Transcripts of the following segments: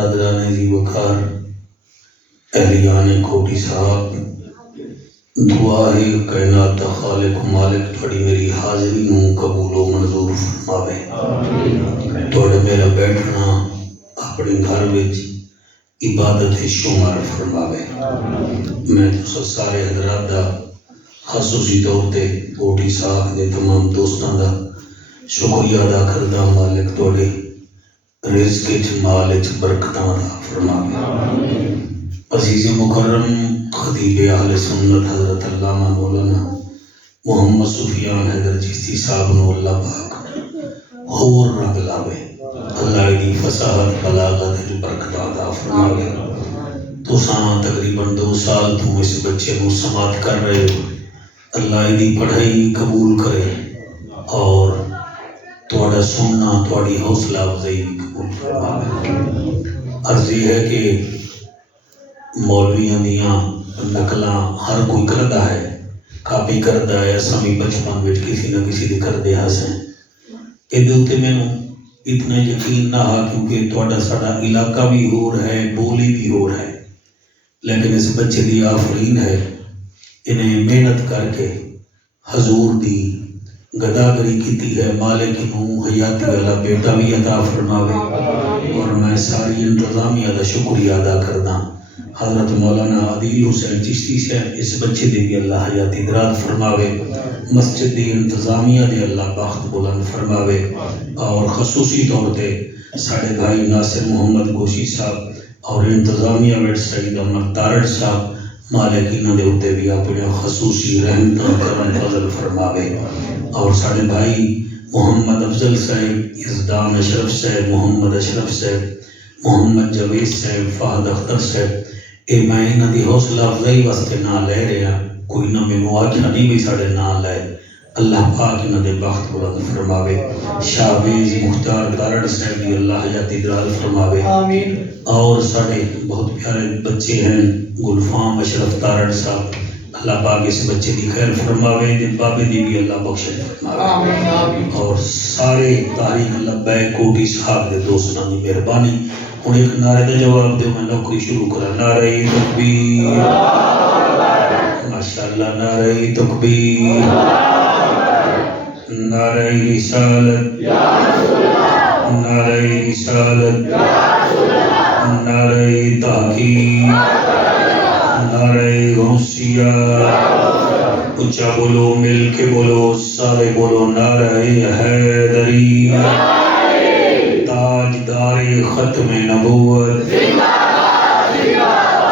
قادران زی وقار اہلیان کھوٹی صاحب، دعا ہے کائنات دا خالق و مالک تھوڑی میری حاضری نوں قبول و منظور فرماوے۔ تھوڑا میرا بیٹھنا اپنے گھر وچ عبادت شمار فرماوے۔ میں تو سارے حضرات دا خصوصی طور تے کھوٹی صاحب دے تمام دوستاں دا شکریہ ادا کردا، مالک تھوڑے رزق وچ مال وچ برکتاں عطا فرماوے۔ عزیز مکرم خطیب اہل سنت حضرت علامہ مولانا محمد سفیان حیدر چشتی صاحب نو اللہ پاک ہور رنگ لاوے، اللہ دی فصاحت بلاغت وچ برکتاں عطا فرماوے۔ تساں تقریباً 2 سال تو اس بچے نو سماعت کر رہے ہو، اللہ دی پڑھائی قبول کرے اور تھوڑا سننا تھوڑی حوصلہ افزائی بھی قبول فرماوے۔ عرض یہ ہے کہ مولویاں دیاں نقلاں ہر کوئی کردا ہے، کاپی کردا ہے، اساں بھی بچپن وچ کسی نہ کسی دی کردے ہسیں۔ ایدے اوتے مینوں اتنا یقین نہ ہا کیونکہ تھوڑا ساڈا علاقہ بھی ہور ہے، بولی بھی ہور ہے، لیکن اس بچے دی آفرین ہے، انہیں محنت کر کے حضور دی گداگری کیتی ہے، مالک نوں حیاتی والا بیٹا بھی عطا فرماوے۔ اور میں ساری انتظامیہ دا شکریہ ادا کردا، حضرت مولانا عادل حسین چشتی سے اس بچے دے بھی اللہ حیاتی دراز فرماوے، مسجد دی انتظامیہ دے اللہ بخت بلند فرماوے، اور خصوصی طور تے ساڑے بھائی ناصر محمد گوشی صاحب اور انتظامیہ ویٹ سعید احمد تارڑ صاحب، مالک انہاں دے اوتے بھی اپنے خصوصی رحمتاں کرم فضل فرماوے، اور ساڑے بھائی محمد افضل صاحب، یزدان اشرف صاحب، محمد اشرف صاحب، محمد جاوید صاحب، فہد اختر صاحب، اے میں انہاں دی حوصلہ افزائی واسطے نہ لے رہا، کوئی نہ مینوں آکھیا نہیں بھی ساڑے نہ لے، اللہ پاک انہاں دے بخت بلند فرماوے۔ شاہویز مختار تارڑ صاحب بھی اللہ حیاتی دراز فرماوے، اور ساڑے بہت پیارے بچے ہیں گلفام اشرف تارڑ صاحب، اللہ پاک اس بچے دی خیر فرماوے، دے بابے دی بھی اللہ بخشش فرماوے، اور سارے تاریخ لبیک کوٹی صاحب دے دوستاں دی مہربانی۔ ہن ایک نعرے دا جواب دیو، میں نوکری شروع کرا، نعرہ تکبیر، ماشاءاللہ، نعرہ تکبیر، نعرہ رسالت، نعرہ رسالت، نعرہ تحقیق، نعرہ غوثیہ، اچھا بولو، مل کے بولو، سارے بولو، نعرہ حیدری، تاجدار ختم نبوت،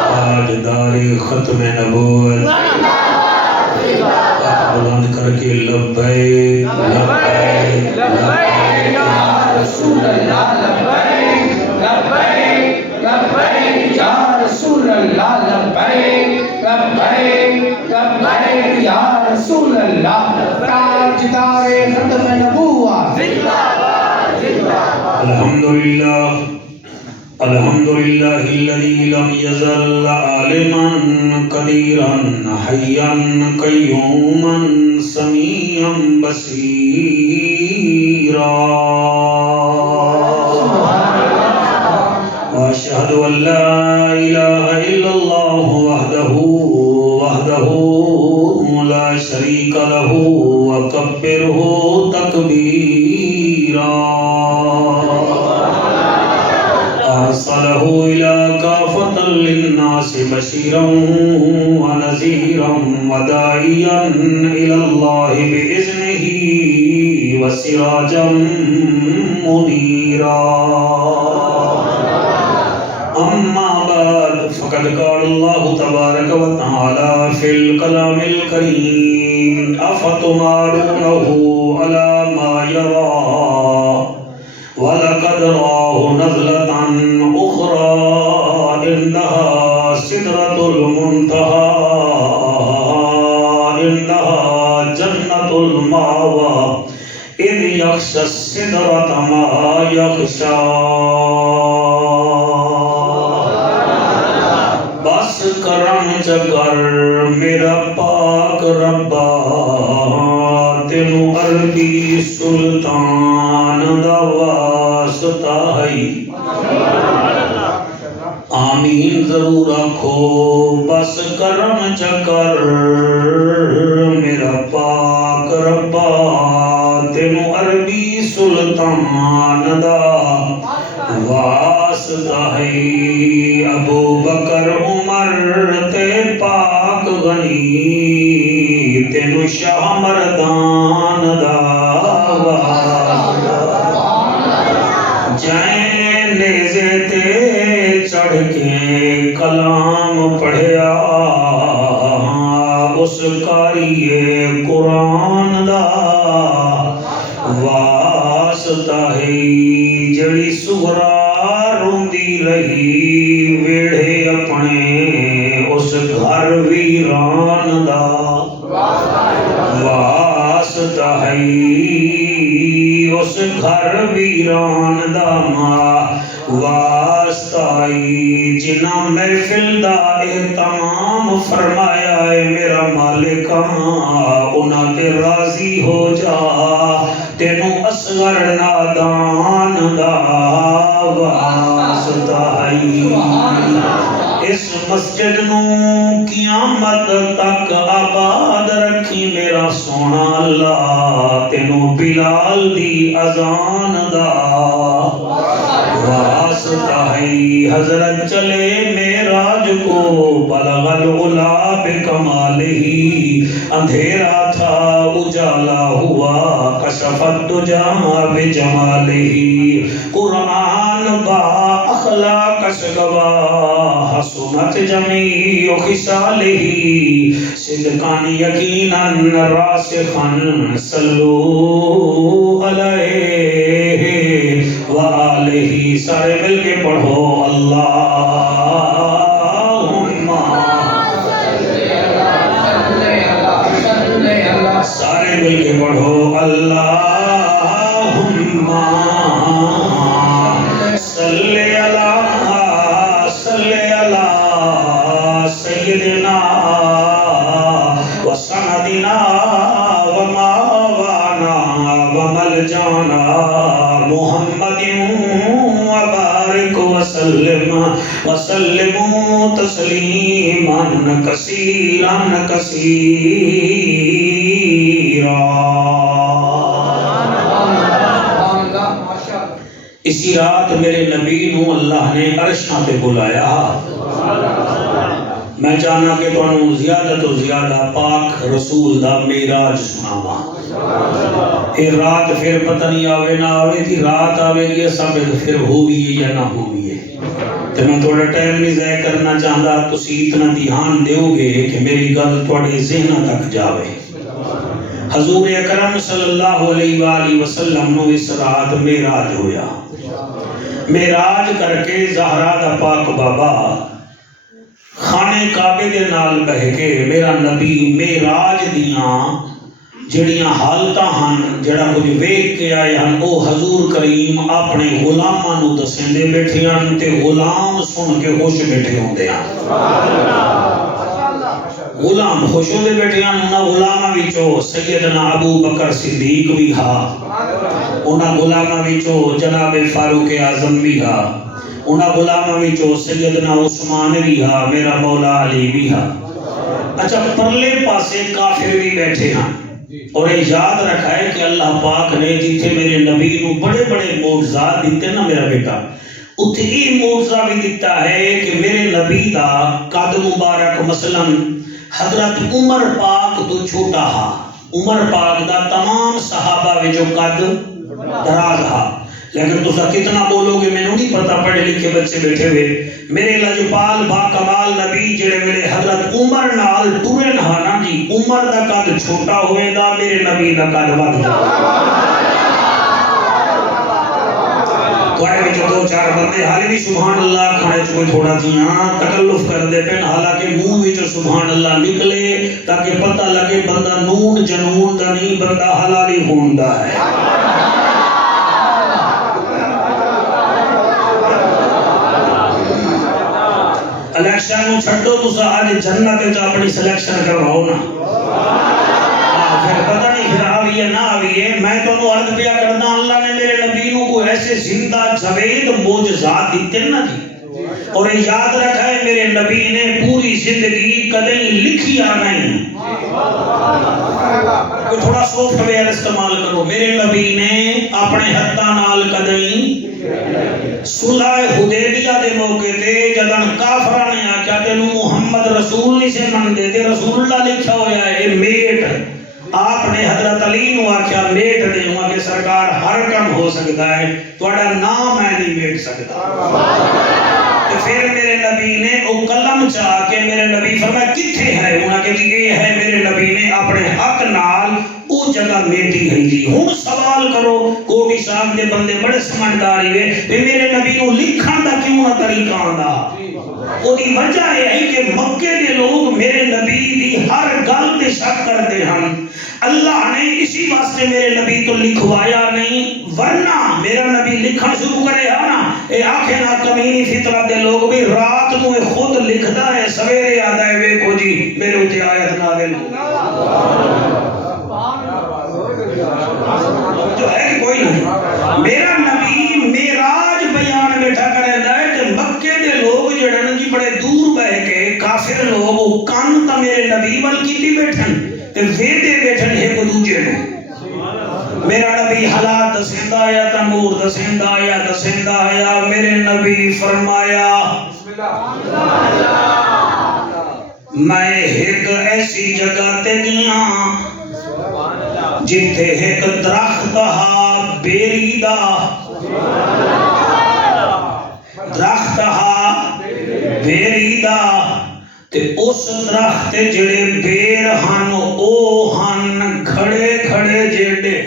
تاجدار ختم نبوت، بلند کر کے لبیک لبیک لبیک یا رسول اللہ، لبیک لبیک لبیک یا رسول اللہ، لبیک لبیک لبیک یا رسول اللہ، تاجدار ختم نبوت، زندہ باد زندہ باد۔ الحمدللہ الحمدللہ الذی لم یزل عالما قدیرا حیا قیوما سمیعا بصیرا، واشہد ان لا الہ الا اللہ وحدہ لا شریک لہ وکبرہ تکبیرا، ارسلہ الی کافۃ للناس بشیرا ونذیرا وداعیا الی اللہ باذنہ وسراجا منیرا، اما بعد فقد قال اللہ تبارک و تعالی فی الکلام الکریم، افتمارونہ علی ما یری وَلَقَدْ رَآهُ نَزْلَةً أُخْرَىٰ عِندَهَا سِدْرَةُ الْمُنتَهَىٰ عِندَهَا جَنَّةُ الْمَأْوَىٰ إِذْ يَغْشَى السِّدْرَةَ مَا يَغْشَىٰ، بس کرم چکر میرا پاک ربا، تینوں عربی سلطان دا واسطہ ہے، آمین ضرور آکھو بس کرم چکر میرا پاک ربا تینو عربی سلطان دا واسطہ ہے ابو بکر عمر تے پاک غنی تینو شاہ مردان دا واسطہ جائیں نیزے تے چڑھ کے کلام پڑھیا اس کاری قرآن دا واسطہ ہے جڑی سغرا روندی رہی ویڑھے اپنے اس گھر ویران دا واسطہ ہے اس گھر ویران دا واسطہ جنہ محفل دا اہتمام فرمایا ہے میرا مالکاں انہاں تے راضی ہو جا تینو اصغر نادان دا واسطہ اس مسجد نو قیامت تک آباد رکھی میرا سونا اللہ تینو بلال دی اذان دا واسطہ ہے حضرت چلے معراج کو بلغ العلا بکمالہی اندھیرا تھا اجالا ہوا کشف الدجا بجمالہی قرآن با اخلاق اشگوا حسنت جمیع خصالہی صدقان یقیناً راسخاً صلو علیہ وآلہ سارے مل کے پڑھو اللہم سارے مل کے پڑھو اللہم صلی علی سیدنا وسندنا وماوانا وملجانا محمد وبارک وسلم تسلیما کثیرا کثیرا اسی رات میرے نبی نو اللہ نے عرشاں تے بلایا میں چاہنا کہ تانوں زیادہ تو زیادہ پاک رسول دا معراج سناواں یہ رات پھر پتہ نہیں آوے نہ آوے تھی رات آوے گی سب پھر ہوئی ہے یا نہ ہوئی ہے تو میں تھوڑا ٹائم نہیں ضائع کرنا چاہتا تسی اتنا دھیان دیو گے کہ میری گل تھوڑے ذہن تک جاوے حضور اکرم صلی اللہ علیہ وآلہ وسلم نو اس رات معراج ہویا معراج کر کے زہرا دا پاک بابا خانے کعبے دے نال بہ کے میرا نبی معراج دیاں جڑیاں حالتاں ہن جڑا کچھ ویکھ کے آئے ہن او حضور کریم اپنے غلاماں نو دسیندے بیٹھے ہن تے غلام سن کے خوش بیٹھے ہوندے ہن غلام خوش ہوندے بیٹھے ہن انہاں غلاماں وچوں سیدنا ابو بکر صدیق بھی ہا انہاں غلاماں وچوں جناب فاروق اعظم بھی ہا انہاں غلاماں وچوں سیدنا عثمان بھی ہا میرا مولا علی بھی ہا اچھا پرلے پاسے کافر بھی بیٹھے ہاں اور یہ یاد رکھا ہے کہ اللہ پاک نے جتھے میرے نبی نو بڑے بڑے معجزات دیتے نا میرا بیٹا اتھے یہ معجزہ بھی دیتا ہے کہ میرے نبی دا قد مبارک مثلا حضرت عمر پاک تو چھوٹا ہا عمر پاک دا تمام صحابہ وچوں قد دراز ہا لیکن تسا کتنا بولو گے میں نہیں پتہ پڑھے لکھے بچے بیٹھے ہوئے میرے لجپال با کمال نبی جڑے میرے حضرت عمر نال ٹورن ہا نا جی عمر دا قد چھوٹا ہوئے دا میرے نبی دا قد وڈا تھوڑے وچ دو چار بندے حال بھی سبحان اللہ کھڑے کوئی تھوڑا جیاں تکلف کر دے پن حالانکہ منہ وچ سبحان اللہ نکلے تاکہ پتہ لگے بندہ نون جنون دا نہیں بندہ حلالی ہوندا ہے الیکشن نو چھڈو تسا اج جنت وچ اپنی سلیکشن کرواؤ نا پھر پتہ نہیں پھر آوی ہے نہ آوی ہے میں تانوں عرض پیا کردا اللہ نے میرے نبی نو کو ایسے زندہ جاوید معجزات دیتے نا جی اور یاد رکھا ہے میرے نبی نے پوری زندگی کدیں لکھیا نہیں، کوئی تھوڑا سافٹ ویئر استعمال کرو، میرے نبی نے اپنے ہتھاں نال کدیں صلح حدیبیہ دے موقع تے جدن کافراں نے آکھیا تینوں محمد رسول نہیں سے من دے تے رسول اللہ لکھا ہویا ہے میٹ، آپ نے حضرت علی نو آکھیا میٹ دے ہوا کہ سرکار ہر کم ہو سکتا ہے تھوڑا نام میں نہیں میٹ سکتا۔ تو پھر میرے نبی نے او قلم چاہ کے میرے نبی فرمایا کتھے ہے، انہاں کہ یہ ہے، میرے نبی نے اپنے حق نال او جگہ میٹی ہے جی۔ ہن سوال کرو کوٹی صاحب دے بندے بڑے سمجھدار ہوئے کہ میرے نبی نو لکھن دا کیوں نہ طریقہ آندا، او دی وجہ ہے کہ مکے دے لوگ میرے نبی دی ہر گل تے شک کرتے ہیں، اللہ نے اسی واسطے میرے نبی تو لکھوایا نہیں، ورنہ میرا نبی لکھنا شروع کرے ہے نا اے آنکھیں نہ کمینی فطرت دے لوگ بھی رات کو خود لکھدا ہے سویرے آتا ہے ویکھو جی میرے اوتے آیت نازل جو ہے کہ کوئی نہیں۔ میرا نبی معراج بیان بیٹھا کریندا ہے کہ مکے دے لوگ جڑن جی بڑے دور بہ کے کافر لوگ کان تا میرے نبی ول کیتی بیٹھن تے ویدے بیٹھن ایک دوجے نوں، میرا نبی حالات دسیندا آیا، تنور دسیندا آیا، دسیندا آیا، میرے نبی فرمایا میں ایک ایسی جگہ تے گیا جتھے ایک درخت ہا بیری دا، درخت ہا بیری دا، تے اس درخت جڑے بیر ہن او ہن کھڑے کھڑے جیڑے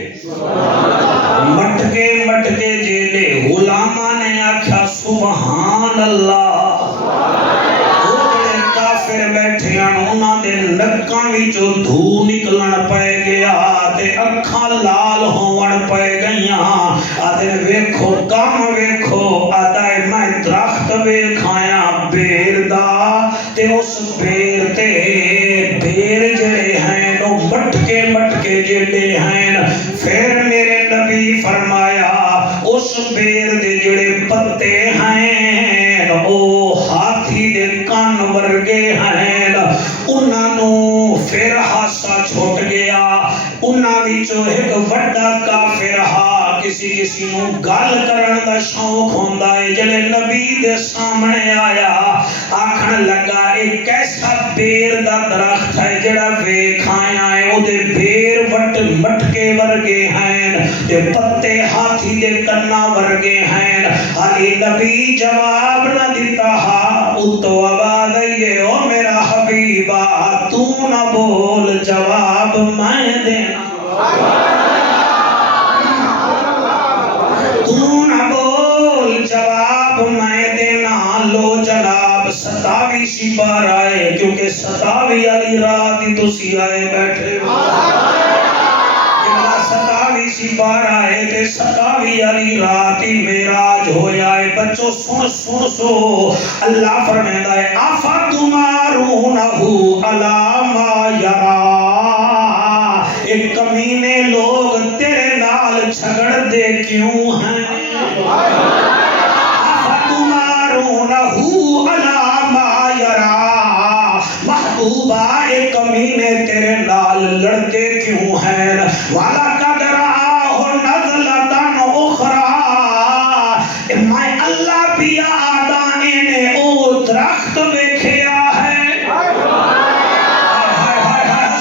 مٹکے مٹکے جیڑے، غلاماں نے آکھیا سبحان اللہ، وہ جڑے کافر بیٹھے ہیں انہاں دے نکاں وچوں دھو نکلن پے گیا تے اکھاں لال ہون پے گئیاں، آدھے ویکھو کام ویکھو، آدھے میں درخت ویکھایا بیر دا تے اس بیر تے بیر جڑے ہیں وہ مٹکے مٹکے جڑے ہیں، پھر میرے نبی فرمایا اس بیر دے جڑے پتے ہیں او ہاتھی دے کان ورگے ہیں، انہاں نوں پھر ہاسا چھوٹ گیا، انہاں وچوں ایک وڈا کافر ہا، کسی نوں گل کرن دا شوق ہوندا ہے، جلے نبی دے سامنے آیا آکھن لگا ایک کیسا بیر دا درخت ہے جڑا ویکھایا ہے، او دے بیر وٹ مٹکے ورگے ہیں تے پتے ہاتھی دے کنا ورگے ہیں، علی نبی جواب نہ دیتا ہا، اتو آواز آئیے او میرا حبیبا تو نہ بول جواب میں دینا، تو نہ بول جواب میں دینا، لو جناب 27 بار آئے کیونکہ 27 والی رات ہی تسی آئے بیٹھے ہو، 27 بار آئے تے 27 والی رات ہی معراج ہویا ہے۔ بچوں سن سن سو، اللہ فرمائندا ہے افتمارونہ علی ما یرا، ایک کمینے لوگ تیرے نال جھگڑ دے کیوں ہیں، افتمارونہ علی ما یرا، محبوبہ ایک کمینے تیرے نال لڑتے کیوں ہیں، وَلَقَدْ رَآهُ نَزْلَةً أُخْرَىٰ، میں اللہ پیا آدانے نے او درخت ویکھیا ہے،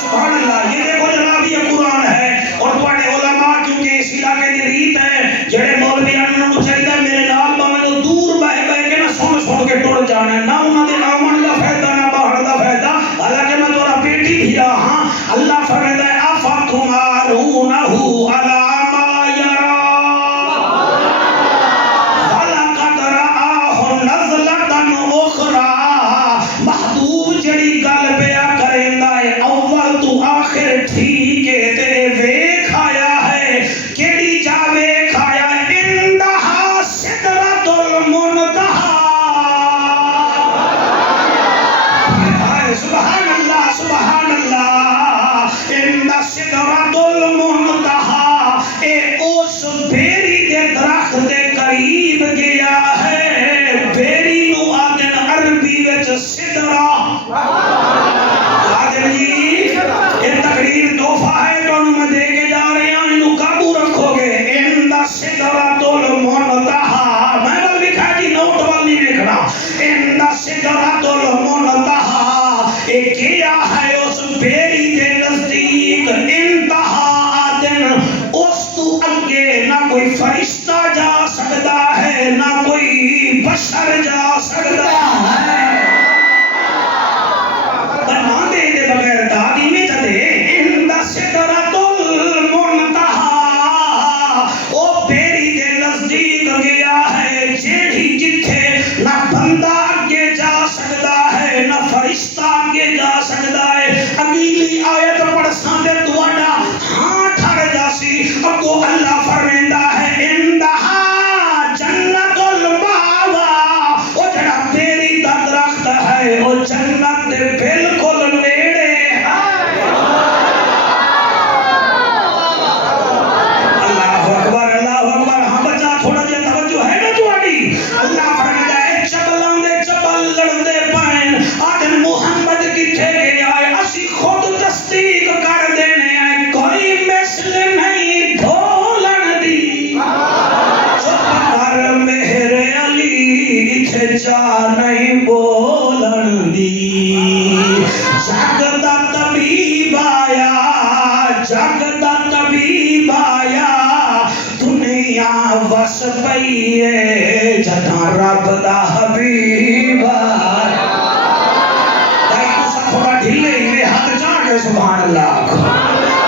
سبحان اللہ، یہ دیکھو جناب یہ قرآن ہے، اور تواڈے علماء کیونکہ اس علاقے دی ریت ہے جڑے مولوی انہاں نوں چاہیے میرے نال باویں دور بہ بہ کے نہ سن سن کے ٹر جانا، نہ انہاں دے آون دا فائدہ نہ باہر دا فائدہ، حالانکہ میں تہاڈا بیٹی بھی رہا ہاں، اللہ فرماتا ہے افتمارونہ علی ما یرا، وَلَقَدْ رَآهُ نَزْلَةً أُخْرَىٰ، دیکھنا ان سدرۃ المنتہا یہ کیا ہے اس بیری دے نزدیک انتہا دن اس تو اگے نہ کوئی فرشتہ جا سکتا ہے نہ کوئی بشر جا سکتا ہے بنا دے دے بغیر دادی میں جدے ان سدرۃ المنتہا او بیری دے نزدیک گیا ہے جیڑی جتھے نہ بندہ اگے جا سکتا ہے نہ فرشتہ اگے جا سکتا ہے اگلی آیت پڑھ ساندے تواڈا ہاں ٹھر جاسی اگو اللہ فرمیندا ہے اندہا جنت الماوا او جڑا بیری دا درخت ہے او جنت دے بالکل نیڑے ہے اللہ اکبر ہاں بچہ تھوڑا جہا توجہ ہے نا تواڈی اللہ فرمیندا ہے چبلاں دے چبل لڑدے پائن آدن محمد کتھے گیا ہے اسی خود تصدیق کر دینے ہیں کوئی مثل نہیں ڈھولن دی چپ کر میرے علی اتھے جا نہیں بولن دی جگ دا طبیب آیا جگ دا طبیب آیا دنیا وس پئی ہے جداں رب دا حبیب آیا بھائی تو سب تھوڑا ڈھلے ہوئے ہاتھ جان کے سبحان اللہ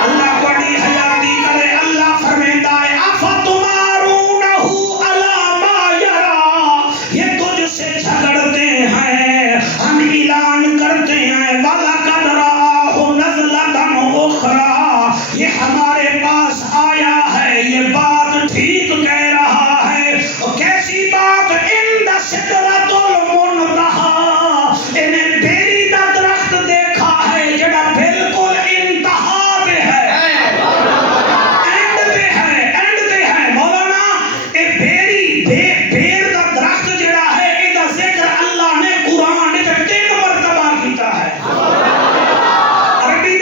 اللہ بڑی حیاتی کرے اللہ فرمیندہ ہے افتمارونہ علی ما یرا یہ تجھ سے جھگڑتے ہیں ہم اعلان کرتے ہیں وَلَقَدْ رَآهُ نَزْلَةً أُخْرَى یہ ہمارے پاس آیا ہے یہ بات ٹھیک کہہ رہا ہے کیسی بات عند سدرۃ المنتہا انہیں بیری دا درخت دیکھا ہے جڑا بالکل انتہا پہ ہے اینڈ پہ ہے مولانا اے بیری بیر دا درخت جڑا ہے اے دا ذکر اللہ نے قرآن نے 3 مرتبہ کیتا ہے عربی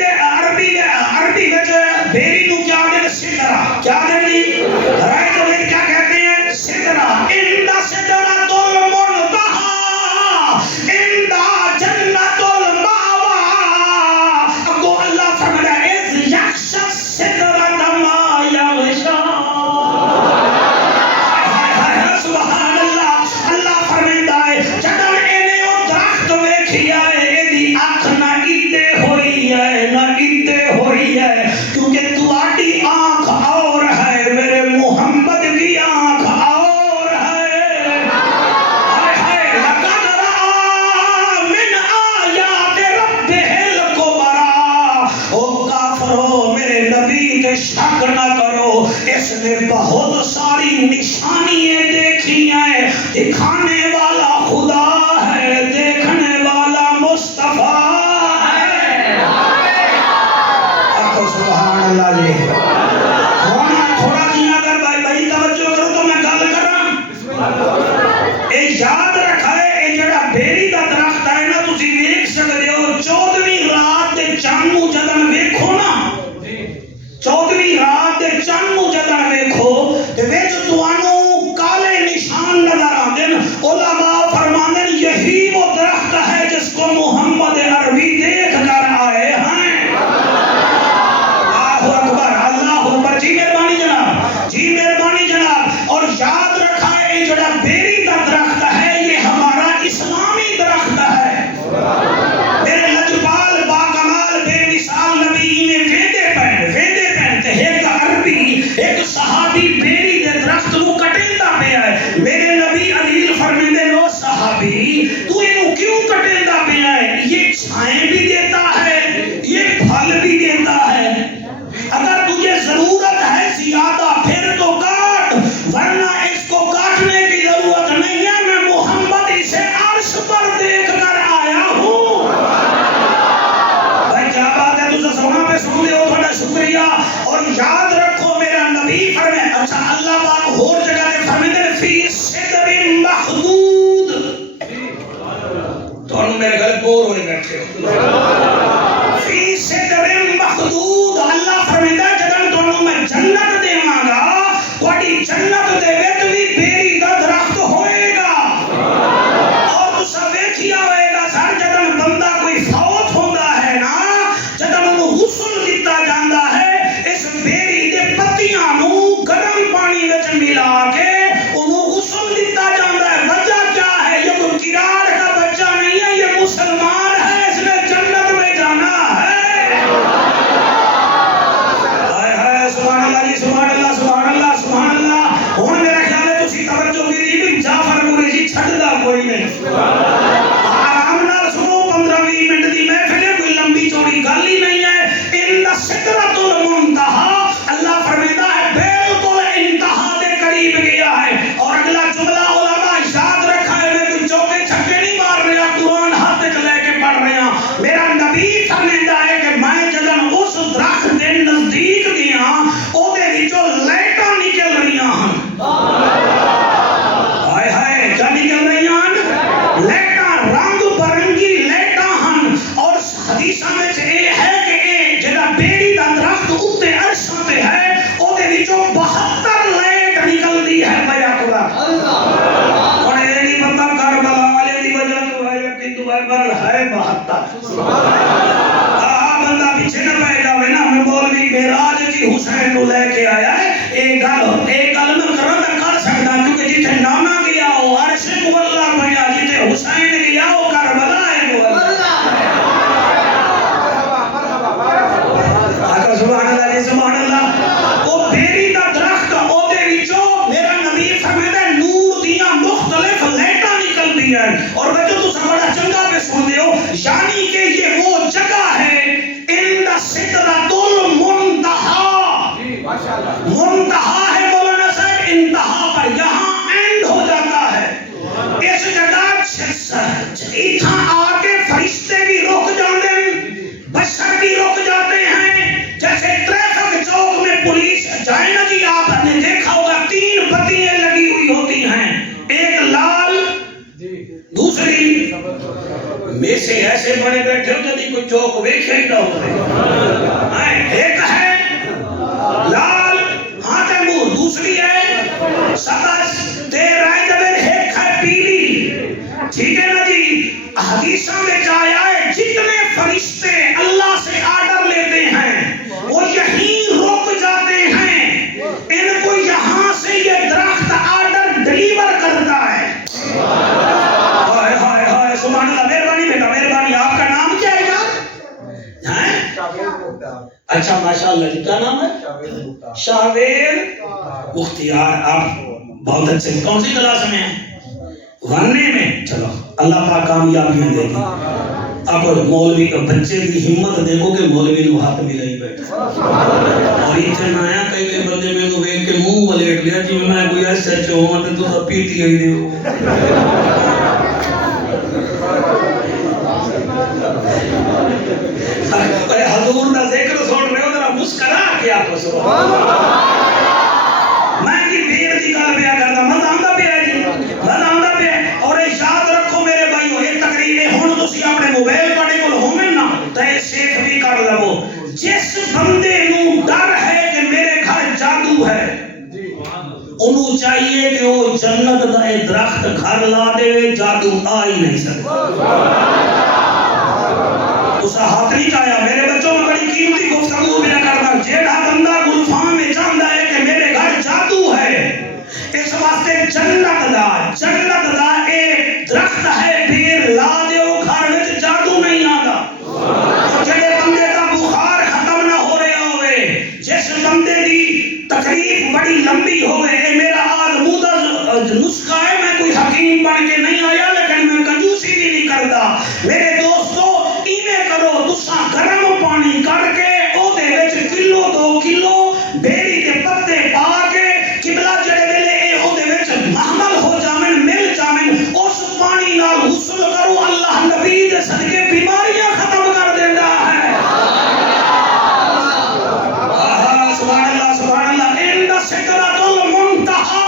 وچ بیری نو کیا دے سدرہ کیا دے جی رائے تو کیا کہتے ہیں سدرہ ان سدرۃ المنتہا ان جنت الماوا اگو اللہ فرمایا اذ یخش السدرۃ ما یغشا سبحان اللہ اللہ فرماتا ہے جدوں اینے او درخت ویکھیا ہے ایدی اکھ نہ ایدے ہوئی ہے نہ ایدے ہوئی ہے کیونکہ تواڈی آنکھ اور ہے میرے محمد کی آنکھ اور ہے لقد رأى من آیات ربہ الکبریٰ او کافرو میرے نبی کے شک نہ کرو اس نے بہت ساری نشانیاں دیکھی ہیں دکھانے والا خدا ہے دیکھنے والا مصطفیٰ ہے سبحان اللہ جی تھوڑا جی اگر بھائی توجہ کرو تو میں گل کراں اے یاد رکھا ہے اے جڑا بیری دا درخت ہے نا تسی ویکھ سکدے ہو 14ویں رات تے چاند نوں جدن ویکھو نا 14ویں رات تے چاند نوں جدن ویکھو تے وچ تانوں کالے نشان نظر آندے علماء فرماندے یہی وہ درخت ہے جس کو محمد عربی دیکھ کر آئے ہیں اللہ اکبر جی مہربانی جناب اور یاد رکھا ہے جڑا بیری دا درخت ہے یہ ہمارا اسلامی درخت ہے میرے لجپال باکمال بے مثال نبی نے ویندے پہن تے ایک عربی ایک صحابی بیری دے درخت نو کٹیندا پیا ہے میرے نبی علیل فرمیندے نو صحابی تو اینو کیوں کٹیندا پیا ہے یہ چھائیں بھی دیتا ہے یہ پھل بھی دیتا ہے اگر تجھے ضرورت ہے زیادہ پھر تو کاٹ ورنہ اس کو کاٹنے کی ضرورت نہیں ہے میں محمد اسے عرش پر دیکھ کر آیا ہوں بھائی کیا بات ہے تجھے سونا پہ سن دے ہو تھوڑا شکریہ اور یاد رکھو میرا نبی فرمائے اچھا اللہ پاک اور جگہ دے فرمائے فی صدر مخدود تو انہوں میرے گھر بور ہوئے بیٹھے ہو فی صدر مخدود اللہ فرمائے جدن تو میں جنت دے مانگا تھوڑی جنت دے وچ بھی بیری دا درخت ہوئے گا لیٹا رنگ برنگی لیٹا ہن اور حدیثاں وچ اے ہے کہ اے جڑا بیری دا درخت اوتے عرشاں تے ہے او دے وچوں 72 لیٹ نکلدی ہے بیا خدا اور اے نہیں پتہ کربلا والے دی وجہ تو ہے کہ تو ہے بل ہے 72 بندہ پیچھے نہ پہ جاوے نا مولوی معراج جی حسین نو لے کے آیا ہے اے گل میں کرن کر سکدا کیونکہ جتھے نانا گیا او عرش مولا بنیا جتھے حسین گیا او کربلا ہے مولا سبحان اللہ جی سبحان اللہ او بیری دا درخت او دے وچوں میرا نبی فرماتا ہے نور دیاں مختلف لائٹاں نکلدی ہیں اور بچو تو بڑا چنگا پہ سن دیو یعنی کہ یہ وہ جگہ ہے ان سدرۃ المنتہا منتہا ہے مولانا صاحب انتہا پر یہاں اینڈ ہو جاتا ہے اس جگہ اتھاں آ کے فرشتے بھی رک جاتے ہیں بشر بھی رک جاتے ہیں جیسے ٹریفک چوک میں پولیس جائے نا جی آپ نے دیکھا ہوگا 3 بتیاں لگی ہوئی ہوتی ہیں ایک لال دوسری میں سے ایسے بڑے بیٹھے ہوتے نہیں کوئی چوک ویکھے ہی نہ ہوتے ایک ہے لال ہاں تیمور دوسری ہے سبز تیر آئے جب ایک ہے پیلی ٹھیک ہے نا جی حدیثوں میں جایا ہے جتنے فرشتے اللہ سے آرڈر لیتے ہیں وہ یہیں رک جاتے ہیں ان کو یہاں سے یہ درخت آرڈر ڈیلیور کرتا ہے سبحان اللہ مہربانی بیٹا مہربانی آپ کا نام کیا ہے یار اچھا ماشاءاللہ جی کیا نام ہے شاویر مختیار آپ بہت اچھے کون سی کلاس میں ہیں ورنے میں چلو اللہ پاک کامیابی دے گی آپ مولوی کا بچے کی ہمت دیکھو کہ مولوی نو ہاتھ ملائی بیٹھا اور اتنے نایا کئی بندے میں تو ویک کے منہ ولیٹ لیا جی میں کوئی ایسے اچھے ہوں تو تو سب پیٹی آئی دیو ارے حضور دا ذکر سن رہے ہو ذرا مسکرا کے آپ کو سبحان میں کی بیر دی گل پیا کردا مزہ آندا پیا جی مزہ آندا پیا اور یاد رکھو میرے بھائیو ایک تقریر ہن تسی اپنے موبائل تواڈے کول ہوویں نا تے سیو بھی کر لو جس بندے نو ڈر ہے کہ میرے گھر جادو ہے انہوں چاہیے کہ وہ جنت دا درخت گھر لا دے جادو آ ہی نہیں سکتا اسا ہاتھ نہیں چاہیا میرے بچوں میں بڑی قیمتی گفتگو بھی کرنا جیڑا بندہ گلفام میں چاہتا ہے کہ میرے گھر جادو ہے اس واسطے جنت دا ایک درخت ہے پھر لا دیو گھر وچ جادو نہیں آتا جڑے بندے دا بخار ختم نہ ہو رہا ہوئے جس بندے دی تکلیف بڑی لمبی ہوئے اے میرا آزمودہ نسخہ ہے میں کوئی حکیم بن کے نہیں آیا لیکن میں کنجوسی بھی نہیں کرتا میرے دوستو کرو تساں گرم پانی کر کے او دے وچ کلو 2 کلو بیری دے پتے پا کے قبلہ جڑے ویلے اے او دے وچ محمل ہو جاویں مل جاویں اس پانی نال غسل کرو اللہ نبی دے صدقے بیماریاں ختم کر دیندا ہے سبحان اللہ سبحان اللہ ان سدرۃ المنتہا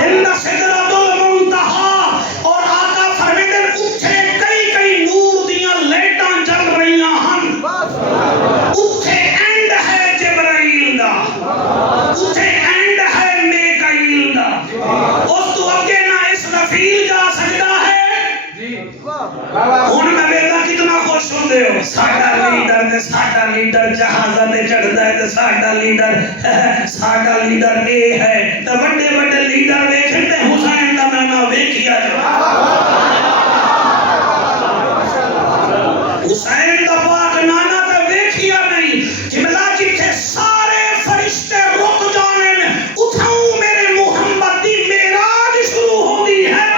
ان سدرۃ المنتہا اور آقا فرماتے ہیں اٹھے کئی نور دیاں لائٹاں جل رہیاں ہن اٹھے اینڈ ہے جبرائیل دا اٹھے اینڈ ہے میکائیل دا اس تو اگے نہ اسرافیل جا سکتا ہے ہن میں ویکھدا کتنا خوش ہوندے ہو ساڈا لیڈر جہازاں تے چڑھدا ہے تے ساڈا لیڈر اے ہے تے بڑے بڑے لیڈر ویکھے تے حسین دا نام ویکھیا حسین دا پاک نانا تے ویکھیا نہیں قبلہ جتھے سارے فرشتے رک جاویں اتھاں میرے محمد دی معراج شروع ہوندی ہے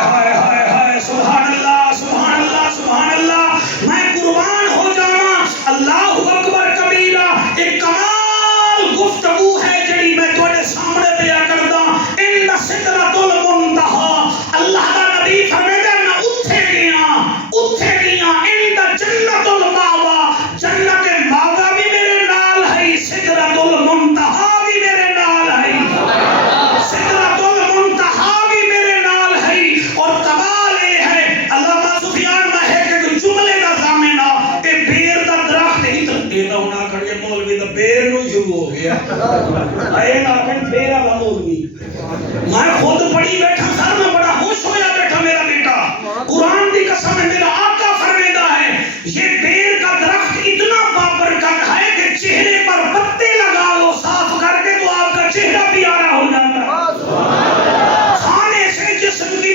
ہائے ہائے ہائے سبحان اللہ سبحان اللہ سبحان اللہ میں قربان ہو جاواں اللہ اکبر کبیرہ ایک کمال گفتگو ہے جڑی میں تواڈے سامنے بیان کردا ان سدرۃ المنتہا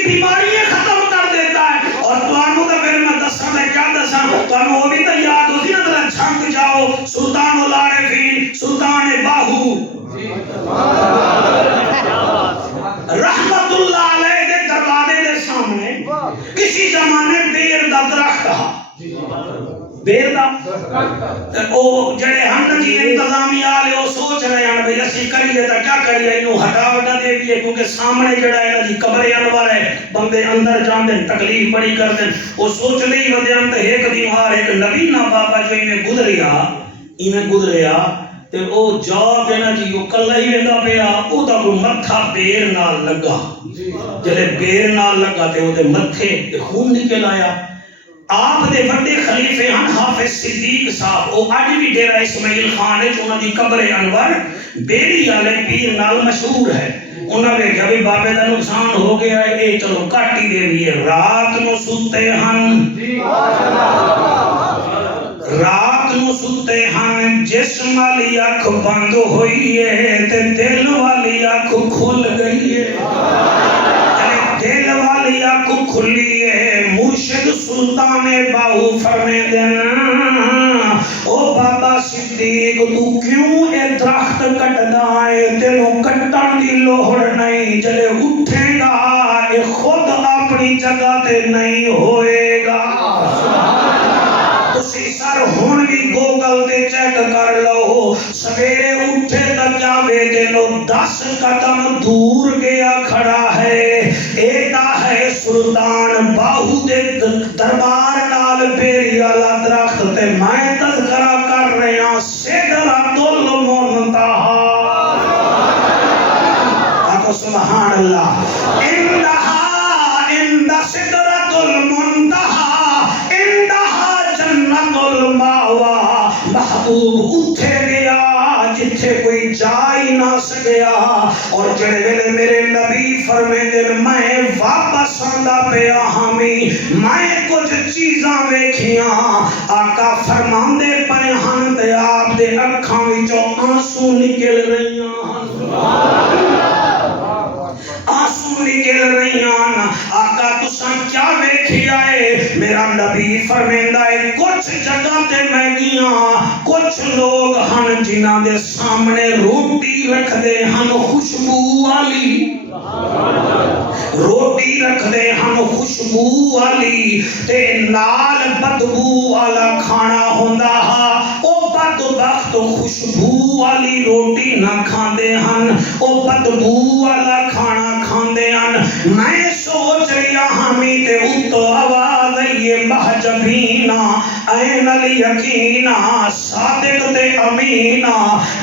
بیماریاں ختم کر دیتا ہے. اور تمہوں تو پھر میں دساں میں کیا دساں تمہوں وہ بھی تو یاد ہوتی نا ذرا چھنک جاؤ. سلطان العارفین سلطان باہو رحمت اللہ علیہ کے دروازے کے سامنے کسی زمانے بیر دا درخت تھا. بیر دا او جڑے ہم جی انتظامیہ والے وہ سوچ رہے ہیں بھئی اسی کریے تا کیا کریے اینو ہٹا وٹا دے دیے کیونکہ سامنے جڑا ہے نا جی قبر انور ہے بندے اندر جان دیں تکلیف بڑی کر دیں. وہ سوچ نہیں بندے انت ایک دیوار ایک نبی نا بابا جو انہیں گزریا تے او جا کے نا جی وہ کلا ہی ویندا پیا او دا کوئی متھا بیر نال لگا. جلے بیر نال لگا تے او دے متھے تے خون نکل آیا. آپ دے بڑے خلیفے ہیں حافظ صدیق صاحب او اج بھی ڈیرہ اسماعیل خان ہے انہاں دی قبر انور بیڑی والے پیر نال مشہور ہے. انہاں نے کہا بھی بابے دا نقصان ہو گیا ہے اے چلو کاٹی دے دیے. رات نو ستے ہن رات نو ستے ہن جسم والی اکھ بند ہوئی ہے تے دل والی اکھ کھل گئی ہے. دل والی اکھ کھلی ہے. مرشد سلطان باہو فرمے دینا او بابا صدیق تو کیوں اے درخت کٹدا ہے؟ تینوں کٹن دی لوڑ نہیں. جلے اٹھے گا اے خود اپنی جگہ تے نہیں ہوئے گا. تسی سر ہون بھی گوگل تے چیک کر لو سویرے اٹھے تک کیا ویدے لو 10 قدم دور گیا کھڑا ہے. ایتا ہے سلطان باہو دے دربار نال بیری والا درخت تے میں تذکرہ کر رہے ہیں سدرۃ المنتہا. آقا سبحان اللہ. عند سدرۃ المنتہا عندہا جنت المأویٰ. محبوب اٹھے گیا جتھے کوئی جا ہی نہ سکیا. اور جڑے ویلے میرے نبی فرمے دن میں واپس آندا پیا ہامی میں کچھ چیزاں ویکھیاں. آقا فرماندے پے ہن تے آپ دے اکھاں وچوں آنسو نکل رہیاں آنسو نکل رہیاں. آقا تساں کیا ویکھیا ہے؟ میرا نبی فرمیندا ہے کچھ جگہ تے میں گیاں کچھ لوگ ہن جنہاں دے سامنے روٹی رکھ دے ہن خوشبو والی روٹی رکھ دے ہن خوشبو والی تے نال بدبو والا کھانا ہوندا ہا. او بدبخت خوشبو والی روٹی نہ کھاندے ہن او بدبو والا کھانا کھاندے ہن. میں سوچ رہا ہمی تے اتو آواز یہ محجبینا این الیقینا صادق تے امینا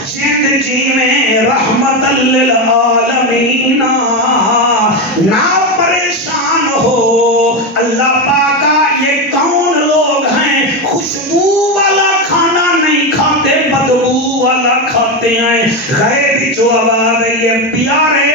جند جی میں رحمت للعالمینا. نہ پریشان ہو اللہ پاکا یہ کون لوگ ہیں خوشبو والا کھانا نہیں کھاتے بدبو والا کھاتے ہیں. غیب جو آواز ہے یہ پیارے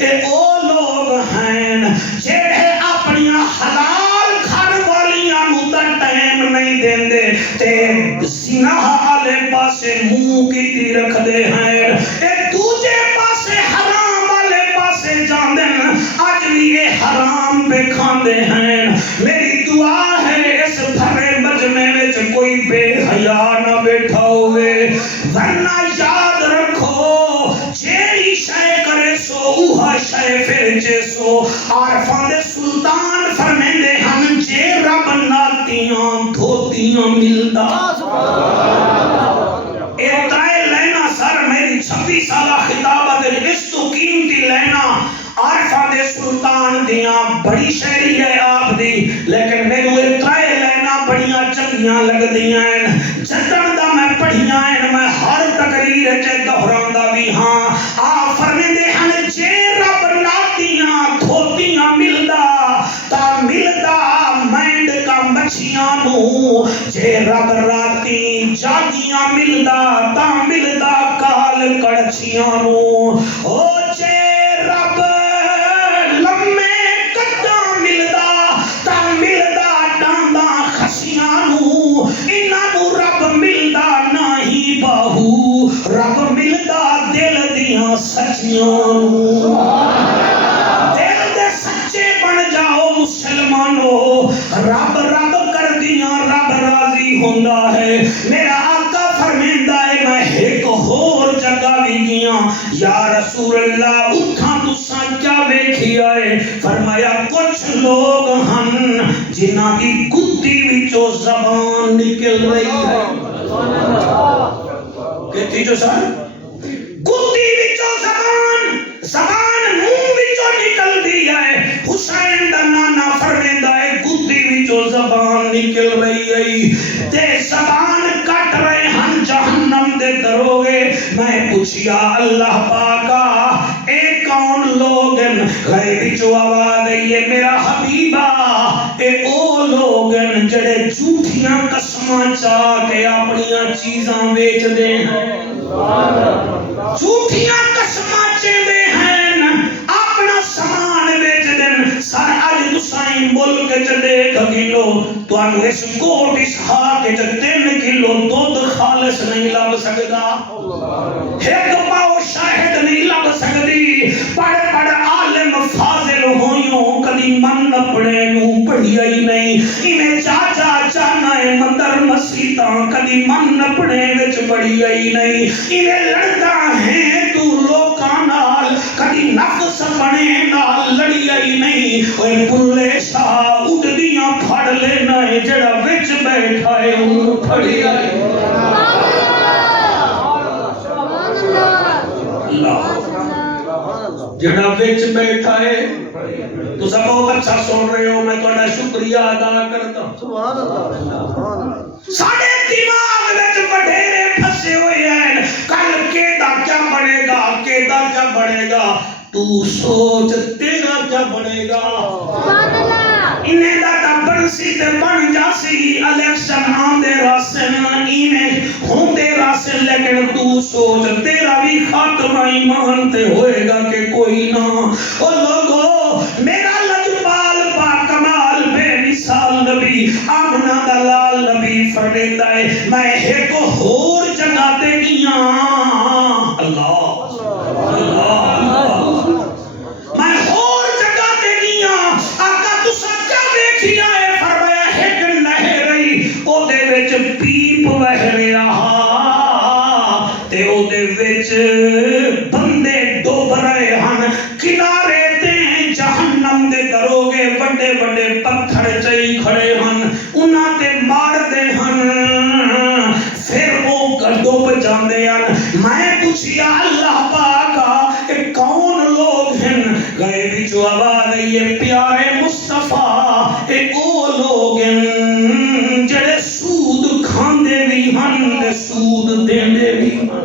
اے او لوگ ہیں جڑے اپنی حلال گھر والیاں نو تے ٹائم نہیں دیندے تے زنا والے پاسے منہ کیتی رکھ دے ہیں. اے دوجے پاسے حرام والے پاسے جاندے ہیں اج بھی یہ حرام پہ کھاندے ہیں. میری دعا ہے اس بھرے مجمع وچ کوئی بے حیا نہ بیٹھا ہوئے ورنہ یاد رکھو جیڑی شے کرے سو اوہا شے پھر جے سو. عارفاں دے سلطان فرمیندے ہن جے رب ناتیاں دھوتیاں ملدا. اے ترائے لینا سر میری 26 سالہ خطابت اس تو قیمتی لینا عارفاں دے سلطان دیاں بڑی شہری ہے آپ دی لیکن میرے اے ترائے لینا بڑیاں چنگیاں لگ دیاں ہیں. جدن دا میں پڑھیاں ہیں میں ہر تقریر چے دہران دا بھی ہاں. آپ فرمیندے ہن جے رب ناتیاں دھوتیاں ملدا تا ملدا مینڈ کا مچھیاں نو. جے رب راتی جاگیاں ملدا تا ملدا کال کڑچیاں نو. او جے رب لمے کٹاں ملدا تا ملدا ڈانڈاں خشیاں نو. انہاں نو رب ملدا نہیں باہو رب ملدا دل دیاں سچیاں نو. دل دے سچے بن رب رب کر دیا رب راضی ہوندا ہے. میرا آقا فرمیندا ہے میں ایک ہور جگہ بھی گیا یا رسول اللہ اتھاں تساں کیا ویکھیا ہے؟ فرمایا کچھ لوگ ہن جنہاں دی کتی وچوں زبان نکل رہی ہے. کہتی جو سر کتی وچوں زبان منہ وچوں نکل دی ہے. حسین دا نانا فرمیندا ہے کتی وچوں زبان نکل رہی ہے تے زبان کٹ رہے ہن جہنم دے دروگے. میں پوچھیا اللہ پاکا اے کون لوگن؟ غیب وچوں آواز آئی ہے میرا حبیبا اے او لوگن جڑے جھوٹیاں قسماں چاہ کے اپنیاں چیزاں بیچ دے ہیں. جھوٹیاں قسماں چیندے ہیں اپنا سامان بیچ دیں. سر اج تسائیں ملک چ دیکھ کلو تانوں اس کوٹ اسحاق چ 3 کلو دودھ خالص نہیں لب سکدا. ایک پاؤ شاہد نہیں لب سکدی. پڑھ عالم فاضل ہویوں کدی من اپنے نو پڑھیا ہی نہیں. انہیں چاچا چانا مندر مسیتاں کدی من اپنے وچ پڑھیا ہی نہیں. انہیں لڑدا ہے تو لوکاں نال کدی نفس بنے نال لڑیا ہی نہیں. اوے بھلے شاہ اڈدیاں پھڑ لینا ہے جڑا وچ بیٹھا ہے اونوں پھڑیا ہی جڑا وچ بیٹھا ہے. تو سب بہت اچھا سن رہے ہو. میں تہاڈا شکریہ ادا کرتا ہوں. سبحان اللہ. ساڈے دماغ وچ وڈیرے پھسے ہوئے ہیں کل کے دا کیا بنے گا کے دا کیا بنے گا. تو سوچ تیرا کیا بنے گا. سبحان اللہ. انہیں دا تبن سی تے بن جاسی الیکشن آندے راسن انہیں ہوندے راسن لیکن تو سوچ تیرا بھی خاتمہ ایمان تے ہوئے گا کہ کوئی نہ. او لوگو میرا لجپال باکمال بے مثال نبی آمنہ دا لال نبی فرمیتا ہے میں ایک ہور جگہ تے گیا. اللہ میں ہور جگہ تے گیا. آقا تسا کیا دیکھیا ہے؟ فرمایا ایک نہر رہی او دے وچ پیپ وہ رہا تے او دے وچ بندے ڈوب رہے ہن. کنارے تے جہنم دے دروگے بڑے بڑے پتھر چئی کھڑے ہن انہاں تے مار دے ہن پھر او ڈوب جاندے ہن. میں پوچھیا اللہ پاکا اے کون لوگ ہیں؟ غیب وچوں آواز آئی ہے پیارے مصطفیٰ اے او لوگ ہیں جڑے سود کھاندے بھی ہن سود دیندے بھی ہن.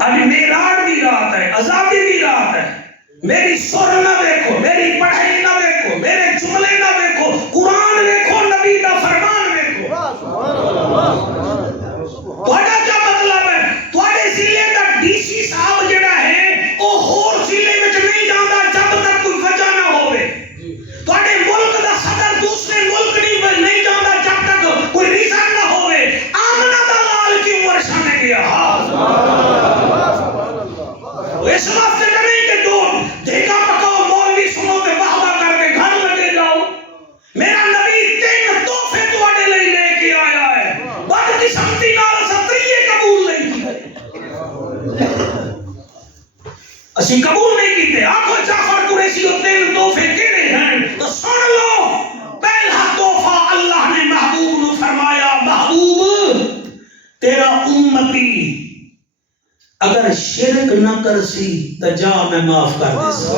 ابھی میراج کی رات ہے آزادی کی رات ہے. میری سر نہ دیکھو میری پڑھائی نہ دیکھو میرے جملے نہ دیکھو قرآن دیکھو نبی کا فرمان دیکھو. تھوڑا کیا مطلب ہے؟ تھوڑے ضلع کا ڈی سی صاحب جڑا ہے وہ ہور ضلع میں نہیں جانا جب تک کوئی وجہ نہ ہوئے. تھوڑے ملک کا صدر دوسرے ملک نہیں جانا جب تک کوئی ریزن نہ ہوئے. آمنہ دا لال کی عمر شانے گیا اس واسطے نہیں کہ تو دیکھا پکاؤ مولوی سنو تے وحدہ کر کے گھر لگے جاؤ. میرا نبی 3 تحفے تواڈے لئی لے کے آیا ہے. بد قسمتی نال ستریے قبول نہیں کیتے اسی قبول نہیں کیتے. آنکھو جعفر قریشی وہ 3 تحفے کیڑے ہیں تو سن لو. پہلا تحفہ اللہ نے محبوب نو فرمایا محبوب تیرا امتی اگر شرک نہ کرسی تو جا میں معاف کر دے سی.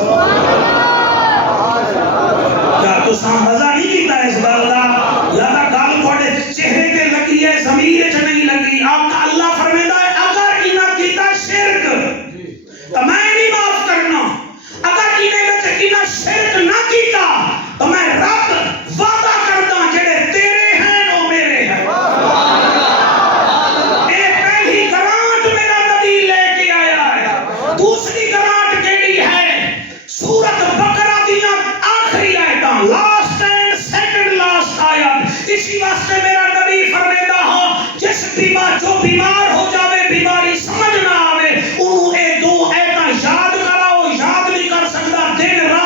کیا تو ساں مزہ نہیں کیتا اس بات دا یا تا گل تھوڑے چہرے تے لگی ہے ضمیر وچ نہیں لگی. آقا اللہ فرماتا ہے اگر انہاں کیتا شرک تو میں نہیں معاف کرنا. اگر انہیں وچ انہاں شرک نہ کیتا تو میں رب وعدہ کردا جڑے تیرے ہیں وہ میرے ہیں. دوسری گرانٹ کیڑی ہے؟ سورت بقرہ دیاں آخری آیتاں لاسٹ اینڈ سیکنڈ لاسٹ آیت. اسی واسطے میرا نبی فرمیدا ہاں جس بیمار جو بیمار ہو جاوے بیماری سمجھ نہ آوے انہوں اے 2 آیتاں یاد کراؤ. یاد نہیں کر سکتا دن رات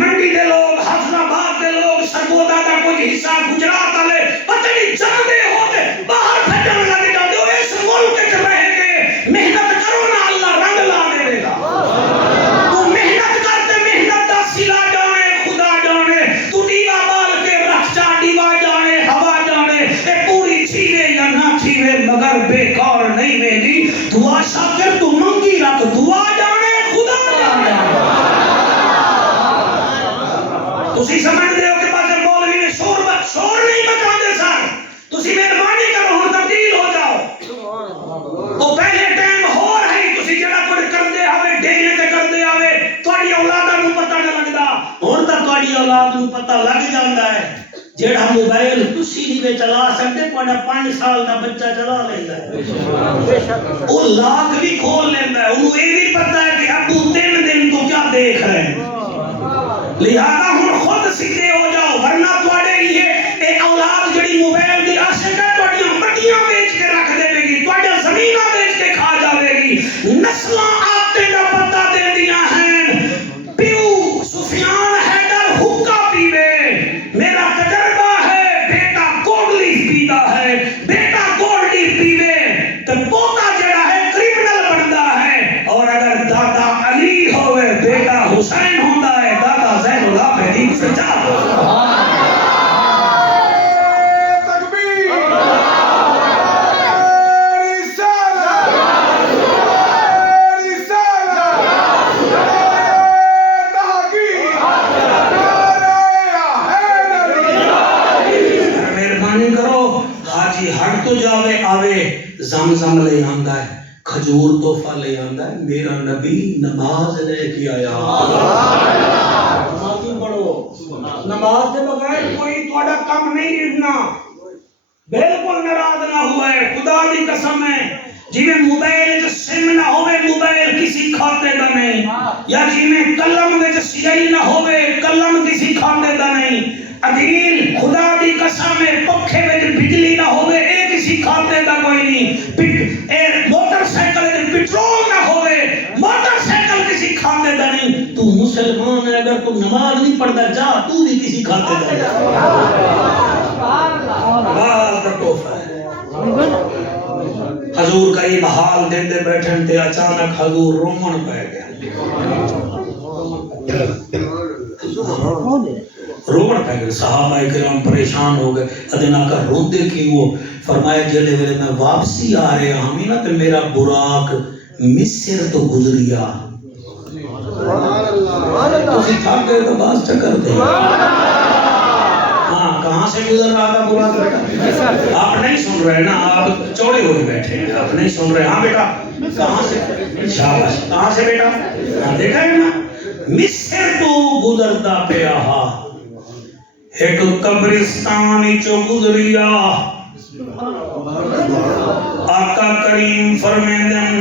منڈی دے لوگ، حافظ آباد دے لوگ، سرگودا دا کچھ حصہ، گجرات والے پتہ نہیں جاندے ہوتے باہر پھٹن لگ جاندے ہو۔ اس ملک وچ رہ کے محنت کرو نا، اللہ رنگ لا دے گا۔ تو محنت کرتے محنت دا سلا جانے خدا جانے، تو دیوا بال کے رکھ چا دیوا جانے ہوا جانے، اے پوری چھیوے یا نہ چھیوے مگر بیکار نہیں ویندی۔ دعا شاکر تو منگی رکھ، دعا جانے خدا جانے۔ تسی سمجھ دے ہو کہ بس مولوی نے شور نہیں بچاندے سن، تسی مہربانی کرو ہن تبدیل ہو جاؤ۔ او پہلے ٹائم ہو رہی، تسی جڑا کچھ کردے آوے ڈیرے تے کردے آوے تہاڈی اولاداں نوں پتہ نہ لگدا، ہن تک تہاڈی اولاد نوں پتہ لگ جاندا ہے۔ جڑا موبائل تسی نہیں چلا سکتے تہاڈا 5 سال دا بچہ چلا لیندا ہے، او لاک بھی کھول لیندا ہے، اونوں یہ بھی پتہ ہے کہ ابو 3 دن تو کیا دیکھ رہے ہیں۔ لہذا ہن خود سیدھے ہو جاؤ، ورنہ تواڈے اے اولاد جڑی موبائل دی عاشق ہے تواڈیاں مٹیاں بیچ کے رکھ دے گی، تواڈیاں زمیناں بیچ کے کھا جاوے گی۔ نسلاں آتے دا پتہ دیندیاں ہیں، پیو سفیان حیدر حقہ پیوے، میرا تجربہ ہے، بیٹا گوڈلی پیدا ہے، بیٹا گوڈلی پیوے تو پوتا جڑا ہے کرمنل بندا ہے، اور اگر دادا علی ہوئے بیٹا حسین ہوندا ہے، دادا زین العابدین سجاد زمزم لے آندا ہے، کھجور تحفہ لے آندا ہے، میرا نبی نماز لے کے آیا۔ نمازی پڑھو، نماز کے بغیر کوئی تہاڈا کام نہیں رہنا، بالکل ناراض نہ ہوئے، خدا دی قسم ہے۔ جویں موبائل وچ سم نہ ہوے موبائل کسی کھاتے دا نہیں، یا جویں قلم وچ سیاہی نہ ہوے قلم کسی کھاتے دا نہیں، عدیل خدا دی قسم ہے، پکھے وچ بجلی نہ ہوے اے کسی کھاتے دا کوئی نہیں، موٹر سائیکل وچ پیٹرول نہ ہوے موٹر سائیکل کسی کھاتے دا نہیں۔ تو مسلمان ہے، اگر تو نماز نہیں پڑھدا جا تو بھی کسی کھاتے دا نہیں۔ نماز کا تحفہ ہے۔ حضور کا یہ حال دیندے بیٹھن تے اچانک حضور رومن پہ گیا، رومن پہ گئے، صحابہ کرام پریشان ہو گئے، ادنا کا روندے کی وہ فرمایا جلے ویلے میں واپسی آ رہے ہمیں نا تے میرا براق مصر تو گزریا۔ تسی تھک گئے تو باز چکر دے، ہاں کہاں سے گزر رہا تھا براق بیٹا؟ آپ نہیں سن رہے نا، آپ چوڑے ہوئے بیٹھے ہیں، آپ نہیں سن رہے۔ ہاں بیٹا کہاں سے؟ شاباش، کہاں سے بیٹا؟ ہاں دیکھا ہے نا، مصر تو گزرتا پیا ہا، ایک قبرستانی چو گزریا، آقا کریم فرمیدن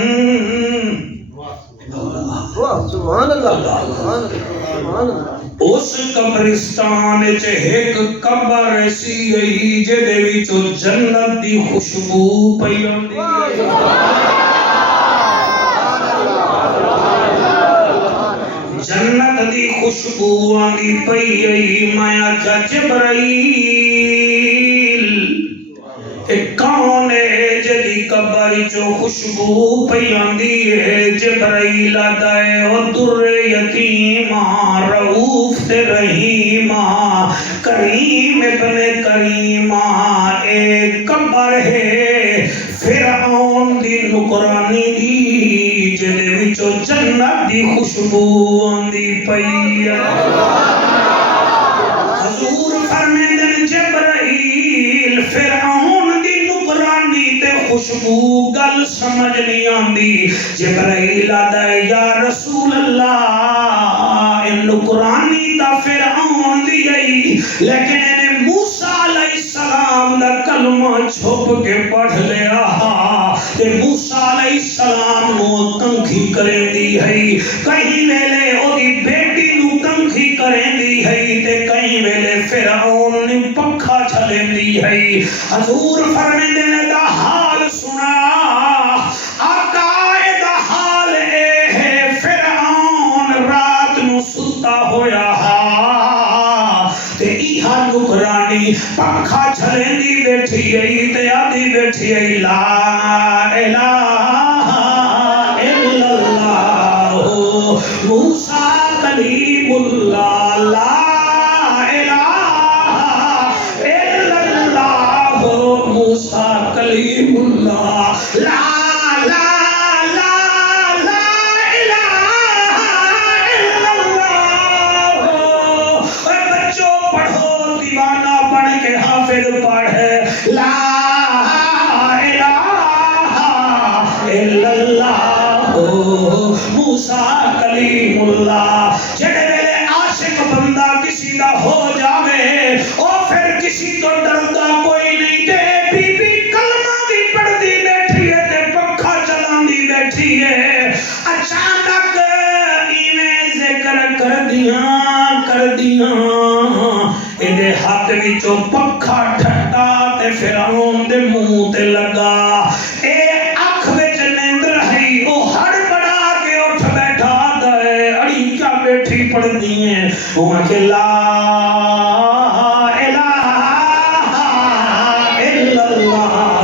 اس قبرستان چ ایک قبر ایسی ہے جدے وچوں جنت دی خوشبو پئی ہوندی ہے۔ جنت دی خوشبو آندی پئی ائی، میں آکھیا جبرائیل اے کون ہے جدی قبر چوں خوشبو پئی آندی ہے؟ جبرائیل آندا ہے او در یتیماں رؤوف تے رحیماں کریم ابن کریماں، اے قبر ہے فرعون دی نکرانی دی جدے وچوں جنت دی خوشبو آندی پئی ہے۔ حضور فرمیندن جبرائیل فرعون دی نکرانی تے خوشبو گل سمجھ نہیں آندی۔ جبرائیل آندا ہے یا رسول اللہ اے نکرانی تا فرعون دی آئی، لیکن انہیں موسیٰ علیہ السلام دا کلمہ چھپ کے پڑھ لیا، تے موسیٰ علیہ السلام نو کنکھی کریں دی ہے، کہیں ویلے او دی بیٹی نو کنکھی کریں دی ہے، تے کہیں ویلے فرعون نے پکھا چھلیں دی ہے۔ حضور فرمیندے نے دا حال سنا، آقا دا حال اے ہے فرعون پنکھا چلیندی بیٹھی گئی تے آدھی بیٹھی گئی لا الہ الا اللہ موسیٰ کلیم اللہ لا موسیٰ کلیم اللہ لا لا لا لا الہ الا اللہ اے بچوں پڑھو دیوانہ بن کے حافظ پڑھے لا الہ الا اللہ موسیٰ کلیم اللہ جڑے ویلے عاشق بندہ کسی دا ہو جاوے او پھر کسی تو ڈردا کوئی نہیں دے اچانک ایویں ذکر کر دیاں ایدے ہاتھ وچوں پنکھا ٹھٹا تے فرعون دے منہ تے لگا اے اکھ وچ نیندر ہے او ہڑ بڑا کے اٹھ بیٹھا دے اڑی کیا بیٹھی پڑھدی ہیں او کہ لا الہ الا اللہ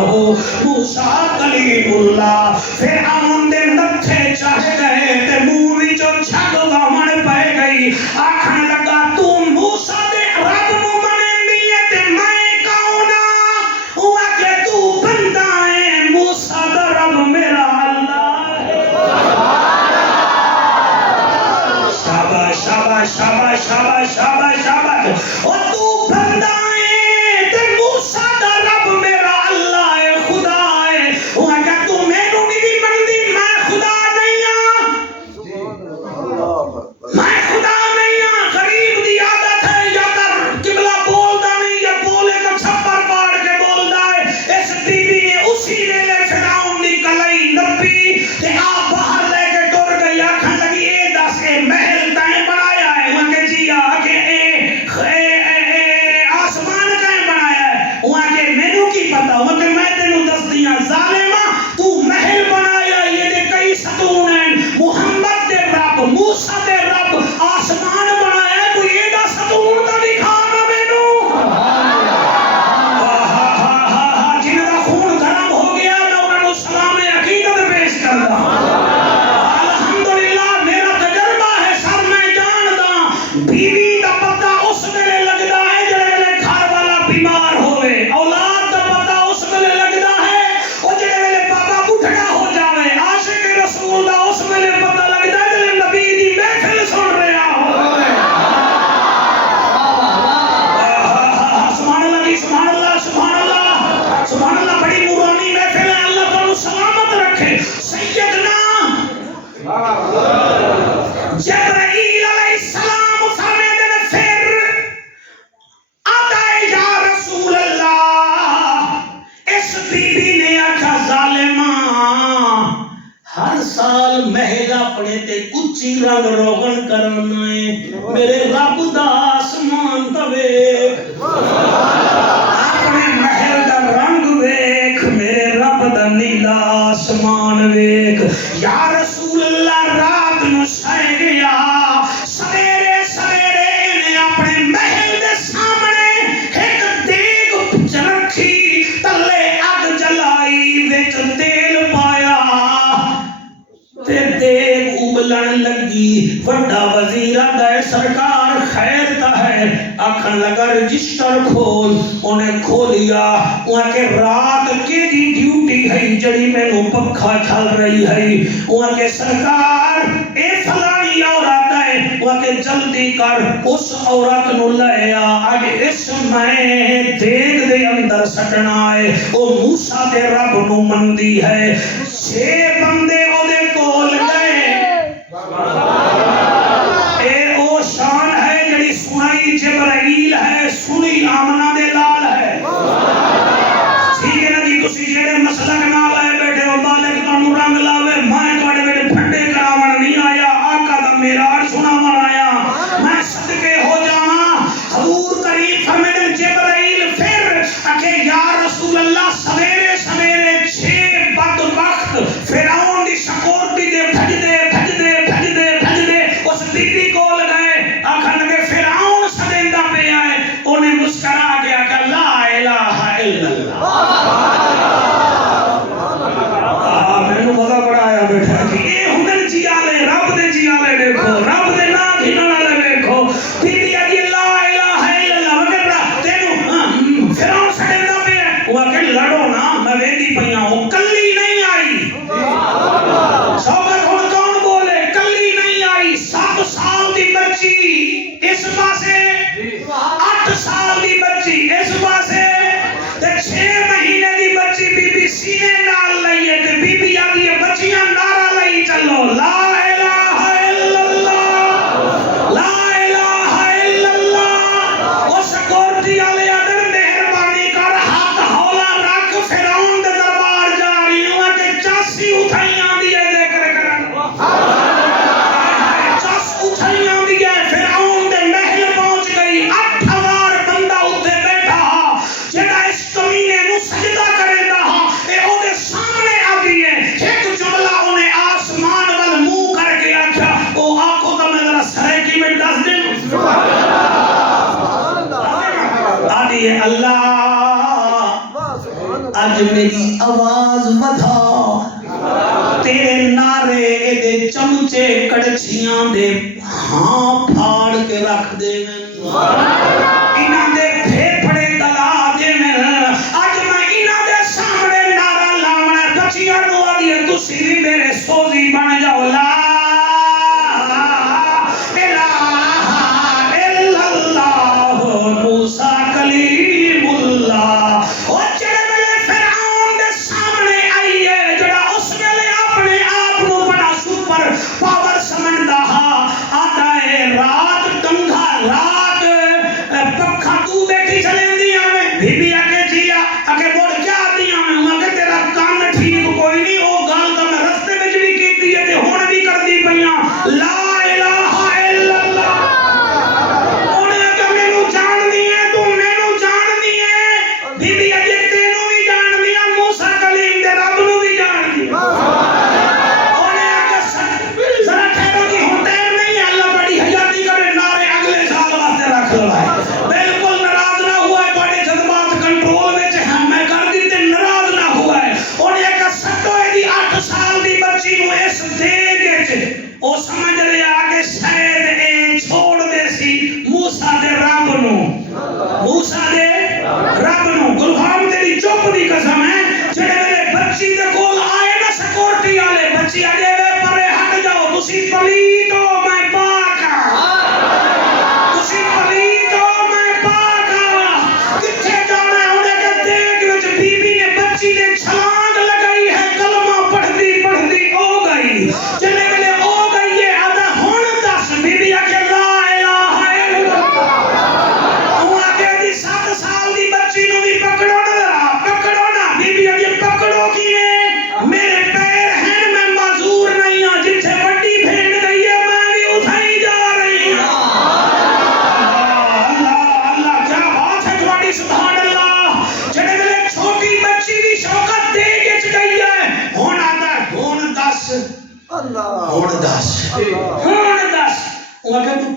موسیٰ کلیم اللہ فرعون دے نتھے چاہے گئے تے منہ وچوں جھگ واون پے گئی آکھن لگا تو موسیٰ دے رب نو منیندی ہے تے میں کون ہاں او کہ تو بندہ ہے موسیٰ دا رب میرا اللہ ہے شاباش شاباش شاباش شاباش شاباش شاباش او تو بندہ ہے تے موسیٰ دا رب میرا اللہ ہے خدا ہے او کہ تو مینوں نہیں مندی میں خدا نہیں ہاں میں خدا نہیں ہاں غریب دی عادت ہے یا کر قبلہ بولدا نہیں یا بولے تو چھپر پاڑ کے بولدا ہے اس بی بی نے اسی ویلے فرعون دی کلائی نپی تے آپ باہر لے کے ٹر گئی آکھن لگی اے دس اے محل تائیں بنایا ہے وہ کہ جی آ کہ اے آسمان تائیں بنایا ہے وہ کہ مینوں کی پتا وہ کہ میں تینوں دس دیاں ظالمہ تو محل بنایا یہ دے کئی ستون ہیں محمد دے رب موسیٰ دے رب آسمان بنایا ہے کوئی یہ دا ستون دا دکھانا مینوں جن دا خون گرم ہو گیا میں انہوں نے سلام عقیدت پیش کرتا الحمدللہ میرا تجربہ ہے سر میں جاندا بیوی دا پتہ اس ویلے لگدا ہے جڑے ویلے گھر والا بیمار ہوئے اولاد دا پتہ اس ویلے لگدا ہے او جڑے ویلے بابا بڈھڑا ہو جاوے عاشق رسول دا اس ویلے پتہ لگدا ہے جڑے نبی دی محفل سن رہا ہوئے سبحان اللہ جی سبحان اللہ سبحان اللہ سبحان اللہ بڑی نورانی محفل ہے اللہ تعالی سلامت رکھے سیدنا جبرائیل علیہ السلام فرماتے ہیں پھر آتا ہے یا رسول اللہ اس بی بی نے آکھا ظالمہ ہر سال محل اپنے تے کچی رنگ روغن کرنا ہے میرے رب دا آسمان دا ویکھ اپنے محل دا رنگ ویکھ میرے رب دا نیلا آسمان ویکھ یا رسول اللہ رات نو سائے گیا سویرے سویرے انہیں اپنے محل دے سامنے ایک دیگ رکھی تلے اگ جلائی وچ تیل پایا تے دیگ ابلن لگی وڈا وزیر آدھا ہے سرکار خیر تا ہے آکھن لگا رجسٹر کھول انہیں کھولیا وہاں کہ رات کے دی ڈیوٹی ہے جڑی میں نو پکھا چل رہی ہے وہاں کہ سرکار اے فلانی عورت ہے وہاں کہ جلدی کر اس عورت نو لیا آگے اس میں دیگ دے اندر سٹنا ہے وہ موسیٰ دے رب نو مندی ہے 6 بندے او دے کول گئے اے او شان ہے جڑی سنائی جبرائیل ہے سنی آمنہ دے لال ہے ٹھیک ہے نا جی تسی جڑے مسلک نال آئے بیٹھے ہو مالک تانوں رنگ لاوے میں تواڈے ویلے پھنڈے کراون نہیں آیا آقا دا معراج سناون آیا میں صدقے ہو جاواں حضور کریم فرماتے جبرائیل پھر کہ یا رسول اللہ سویرے سویرے 6 بدبخت فرعون دی سکورٹی دے بھج دے اس بی بی کول گئے آکھن لگے فرعون سدیندا پیا ہے اونے مسکرا کے آکھا آدھی ہے اللہ اج میری آواز ودھا تیرے نعرے دے چمچے کڑچیاں دے ہاں پھاڑ کے رکھ دے انہاں دے پھیپھڑے دلا دے اج میں انہاں دے سامنے نعرہ لاونا بچیاں نو آدھی ہے تسی بھی میرے سوزی بن جاؤ لا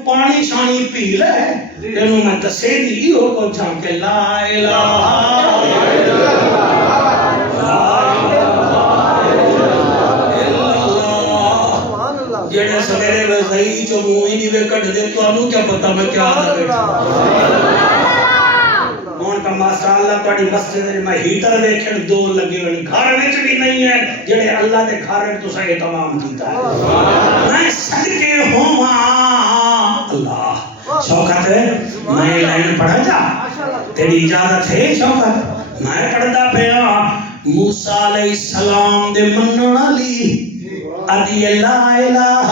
پانی شانی پی لے تینوں میں دسے دی ہو کو جھان کے لا الہ جڑے سویرے وزائی جو منہ ہی نہیں وے کٹ دے تو انہوں کیا پتا میں کیا بیٹھا ہون کا ماشاءاللہ تواڈی مسجد میں ہیٹر ویکھن دو لگے ہوئے گھر وچ بھی نہیں ہے جڑے اللہ دے گھر وچ تساں اہتمام کیتا ہے میں صدقے ہوواں اللہ شوکت میں لائن پڑھا جا تیری اجازت ہے شوکت میں پڑھدا پیا موسیٰ علیہ السلام دے منن والی ادی لا الہ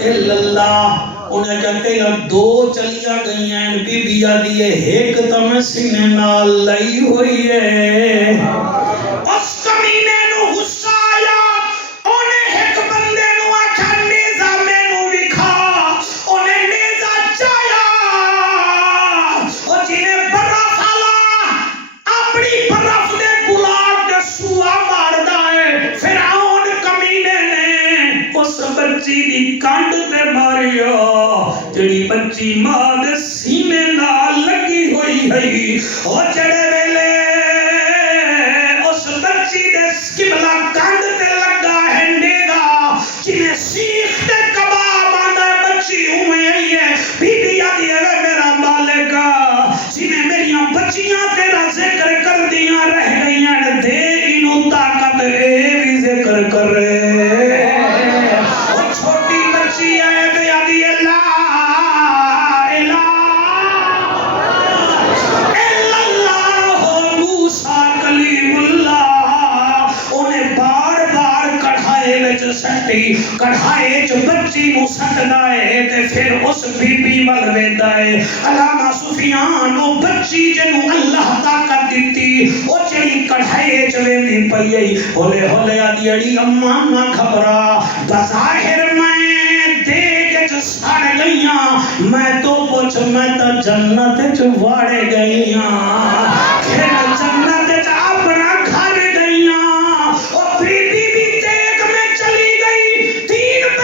الا اللہ انہیں کہتے ہیں دو چلیاں گئی ہیں بی بی آدھی ہے ایک تم سینے نال لئی ہوئی ہے اس کمینے نو غصہ آیا انہیں ایک بندے نو آکھا نیزہ میں نو وکھا انہیں نیزہ چایا اور جنہیں برف آلا اپنی برف دے گلاب دے سوا ماردہ ہے فرعون کمینے نے اس بچی دی کانڈ تے ماریا جڑی بچی ماں دے سینے نال لگی ہوئی ہے او چڑے ویلے اس بچی دے قبلہ کانڈ تے لگا ہے نیزہ جنہیں سیخ تے کباب آندا ہے بچی ہوئے آئی ہے بی بی آدھی ہے میرا مالکا جنہیں میریاں بچیاں تیرا ذکر کر دیاں رہ گئیاں دے انہوں طاقت اے بھی ذکر کر رہے اور چھوٹی بچی آئے تو آدھی اللہ سٹی کڑھائے جو بچی مو سٹنا ہے تے پھر اس بی بی مل ویندہ ہے علامہ سفیان او بچی جنو اللہ طاقت دیتی او چڑی کڑھائے جو ویندی پئی ہولے ہولے آدھی اڑی اماں نہ گھبرا بظاہر میں دیکھ جو سڑ گئیاں میں تو پوچھ میں تو جنت جو واڑے گئیاں پھر جنت جو اپنا گھر گئیاں اور بی بی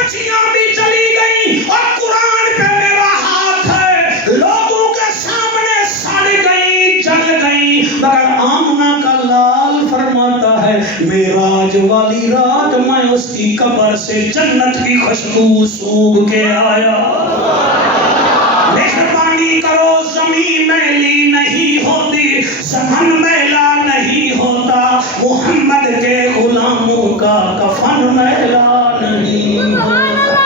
بچیاں بھی چلی گئی اور قرآن پہ میرا ہاتھ ہے لوگوں کے سامنے سڑ گئی اس کی قبر سے جنت کی خوشبو سونگھ کے آیا. مہربانی کرو زمین میلی نہیں ہوتی، زمن میلا نہیں ہوتا، محمد کے غلاموں کا کفن میلا نہیں ہوتا.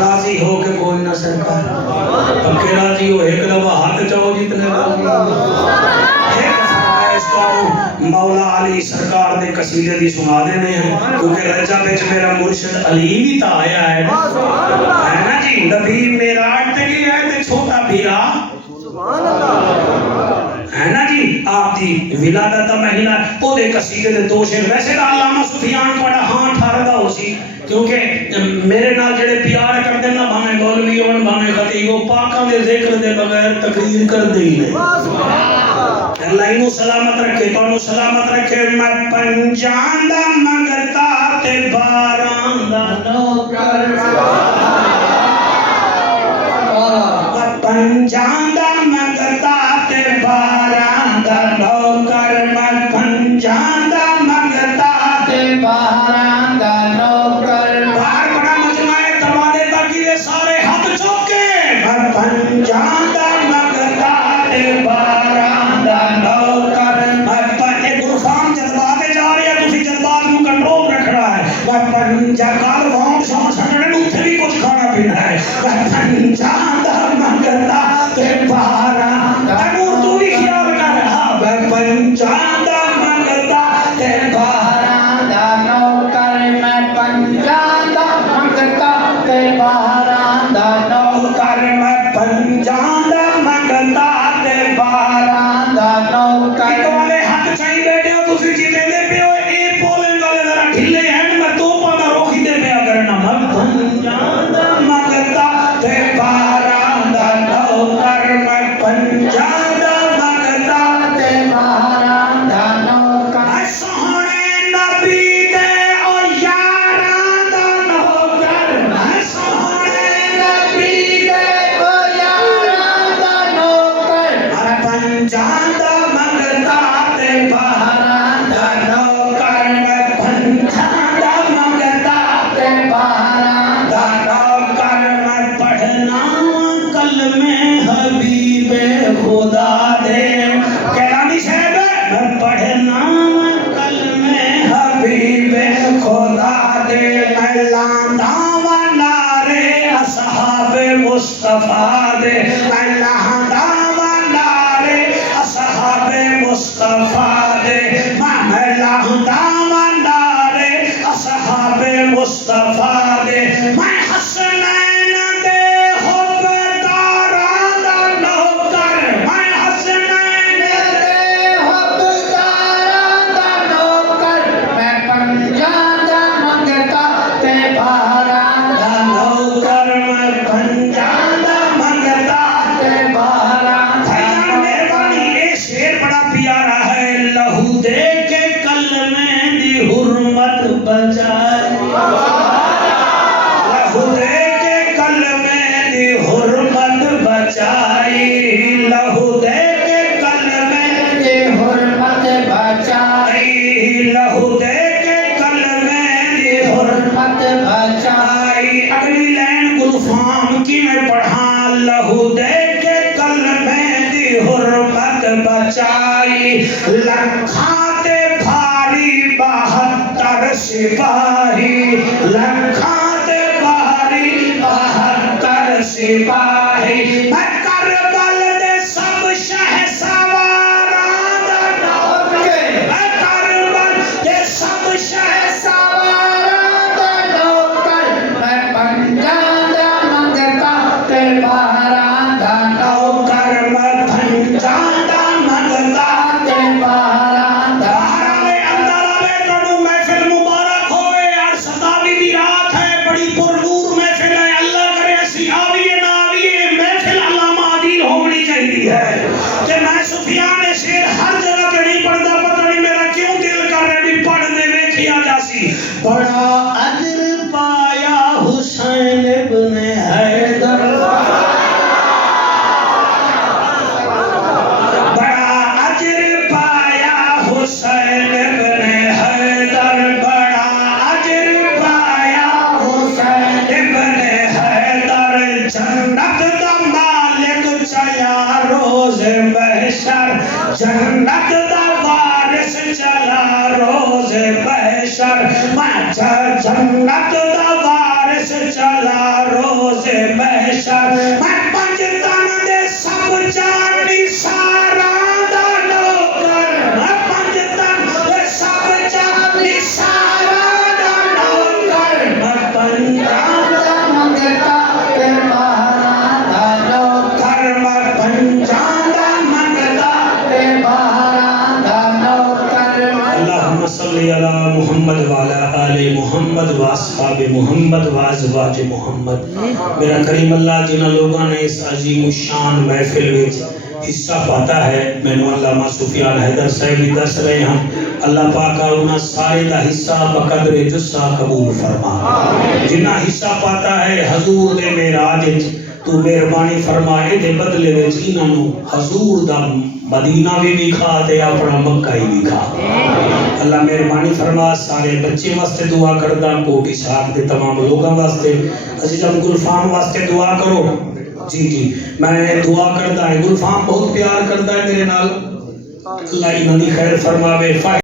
راضی ہو کہ کوئی نہ سرکار پکے راضی ہو ایک دفعہ ہاتھ چاہو جتنے مولا علی سرکار دے قصیدے دی سنا دینے ہیں کیونکہ رجا بچ میرا مرشد علی بھی تا آیا ہے نا جی. نبی میرا اٹکی ہے تے چھوٹا بھیرا ہے نا جی. آپ دی ولادت دا مہینہ او دے قصیدے دے دو شعر ویسے دا علامہ سفیان تھوڑا ہاں ٹھاردا ہو سی کیونکہ میرے نال جڑے پیار کردے نا بھاویں مولوی ہون بھاویں خطیب ہو پاکاں دے ذکر دے بغیر تقریر کردے ہی نہیں. اللہ انہوں سلامت رکھے تو سلامت رکھے. میں پنجان دا منگتا تے باران دا نوکر، میں پنجان دا منگتا تے باران دا نوکر، میں پنجان دا منگتا تے باران دا نوکر. باہر بڑا مجمع تمہارے باقی یہ سارے ہاتھ چوکے. میں پنجان دا منگتا تے باران دا نوکر. ایک گلفام جذبات جا رہے ہیں تسی جذبات کو کنٹرول رکھنا ہے. میں پنجا کال وام شام سٹڑے نو اتھے بھی کچھ کھانا پینا ہے. میں پنجان دا منگتا تے باران دا نور تو بھی خیال کر رہا. میں پنجان دا منگتا تے باران دا نوکر، میں پنجان دا منگتا تے باران دا نوکر، میں پنجان دا منگتا تے باران دا نوکر. ایک والے ہاتھ چاہی بیٹھے ہو تسی جیتے دے پہ ہو اے بولن والے ذرا ڈھلے ہیں میں تو پانا روکی دے پہ کرنا. میں پنجان دا منگتا تے باران دا نوکر، میں پنجان دا منگتا تے باران دا نوکر. اے سوہنے نبی دے او یاران دا نوکر، اے سوہنے نبی دے او یاران دا نوکر، میں پنجان دا منگتا تے باران دا نوکر، میں پنجان دا منگتا تے باران دا نوکر. میں پڑھنا کلمے حبیب خدا دے کیلانی صاحب، میں پڑھنا کلمے حبیب خدا دے. میں لاندا و نارے اصحاب مصطفیٰ دے، میں لاندا و نارے اصحاب مصطفیٰ دے. میں لاندا و نارے اصحاب مصطفیٰ دے. میں حسنین دے حبداران دا نوکر، میں حسنین دے حبداران دا نوکر، میں پنجان دا منگتا تے باران دا نوکر، میں پنجان دا منگتا تے باران دا نوکر. مہربانی اے شعر بڑا پیارا ہے. لہو دے کے کلمے دی حرمت بچائی، لہو دے کے کلمے دی حرمت بچائی، لہو دے کے کلمے دی حرمت بچائی، لہو دے کے کلمے دی حرمت بچائی. اگلی لین گلفام کی میں پڑھا. لہو دے کے کلمے دی حرمت بچائی، لکھاتے بھاری 72 سپاہی، لکھاتے بھاری 72 سپاہی. میں کربل دے سب شہسواران دا نوکر، میں کربل دے سب شہسواران دا نوکر، میں پنجان دا منگتا تے باران دا نوکر، میں پنجان دا منگتا تے باران دا نوکر. محفل مبارک ہوئے. آج 27 دی رات ہے، بڑی پرنور محفل ہے. اللہ کرے اسی آویے نہ آویے محفل جنت دا وارث چلا روز محشر میں جنت دا وارث چلا روز محشر میں پنج تن دے سب جانی سارا دا نوکر میں پنج تن دے سب جانی سارا دا نوکر میں پنج تن منگتا تے بہارا دا نوکر میں پنجاں دا منگتا تے بہارا دا نوکر اللہم صلی علی محمد وعلی آل محمد واصحاب محمد وازواج محمد میرا کریم اللہ جنہاں لوگاں نے اس عظیم الشان محفل وچ حصہ پاتا ہے میں نے علامہ سفیان حیدر صاحب بھی دس رہے ہیں اللہ پاک انہاں سارے دا حصہ بقدر جسہ قبول فرما جنہاں حصہ پاتا ہے حضور دے معراج تو مہربانی فرمائے دے بدلے وچ انہاں نو حضور دا مدینہ بھی کھا تے اپنا مکہ بھی کھا اللہ مہربانی فرما سارے بچے واسطے دعا کردا کوٹی صاحب دے تمام لوگاں واسطے عزیزم گلفام واسطے دعا کرو جی میں دعا کردا ہے گلفام بہت پیار کردا ہے میرے نال اللہ انہاں دی خیر فرماوے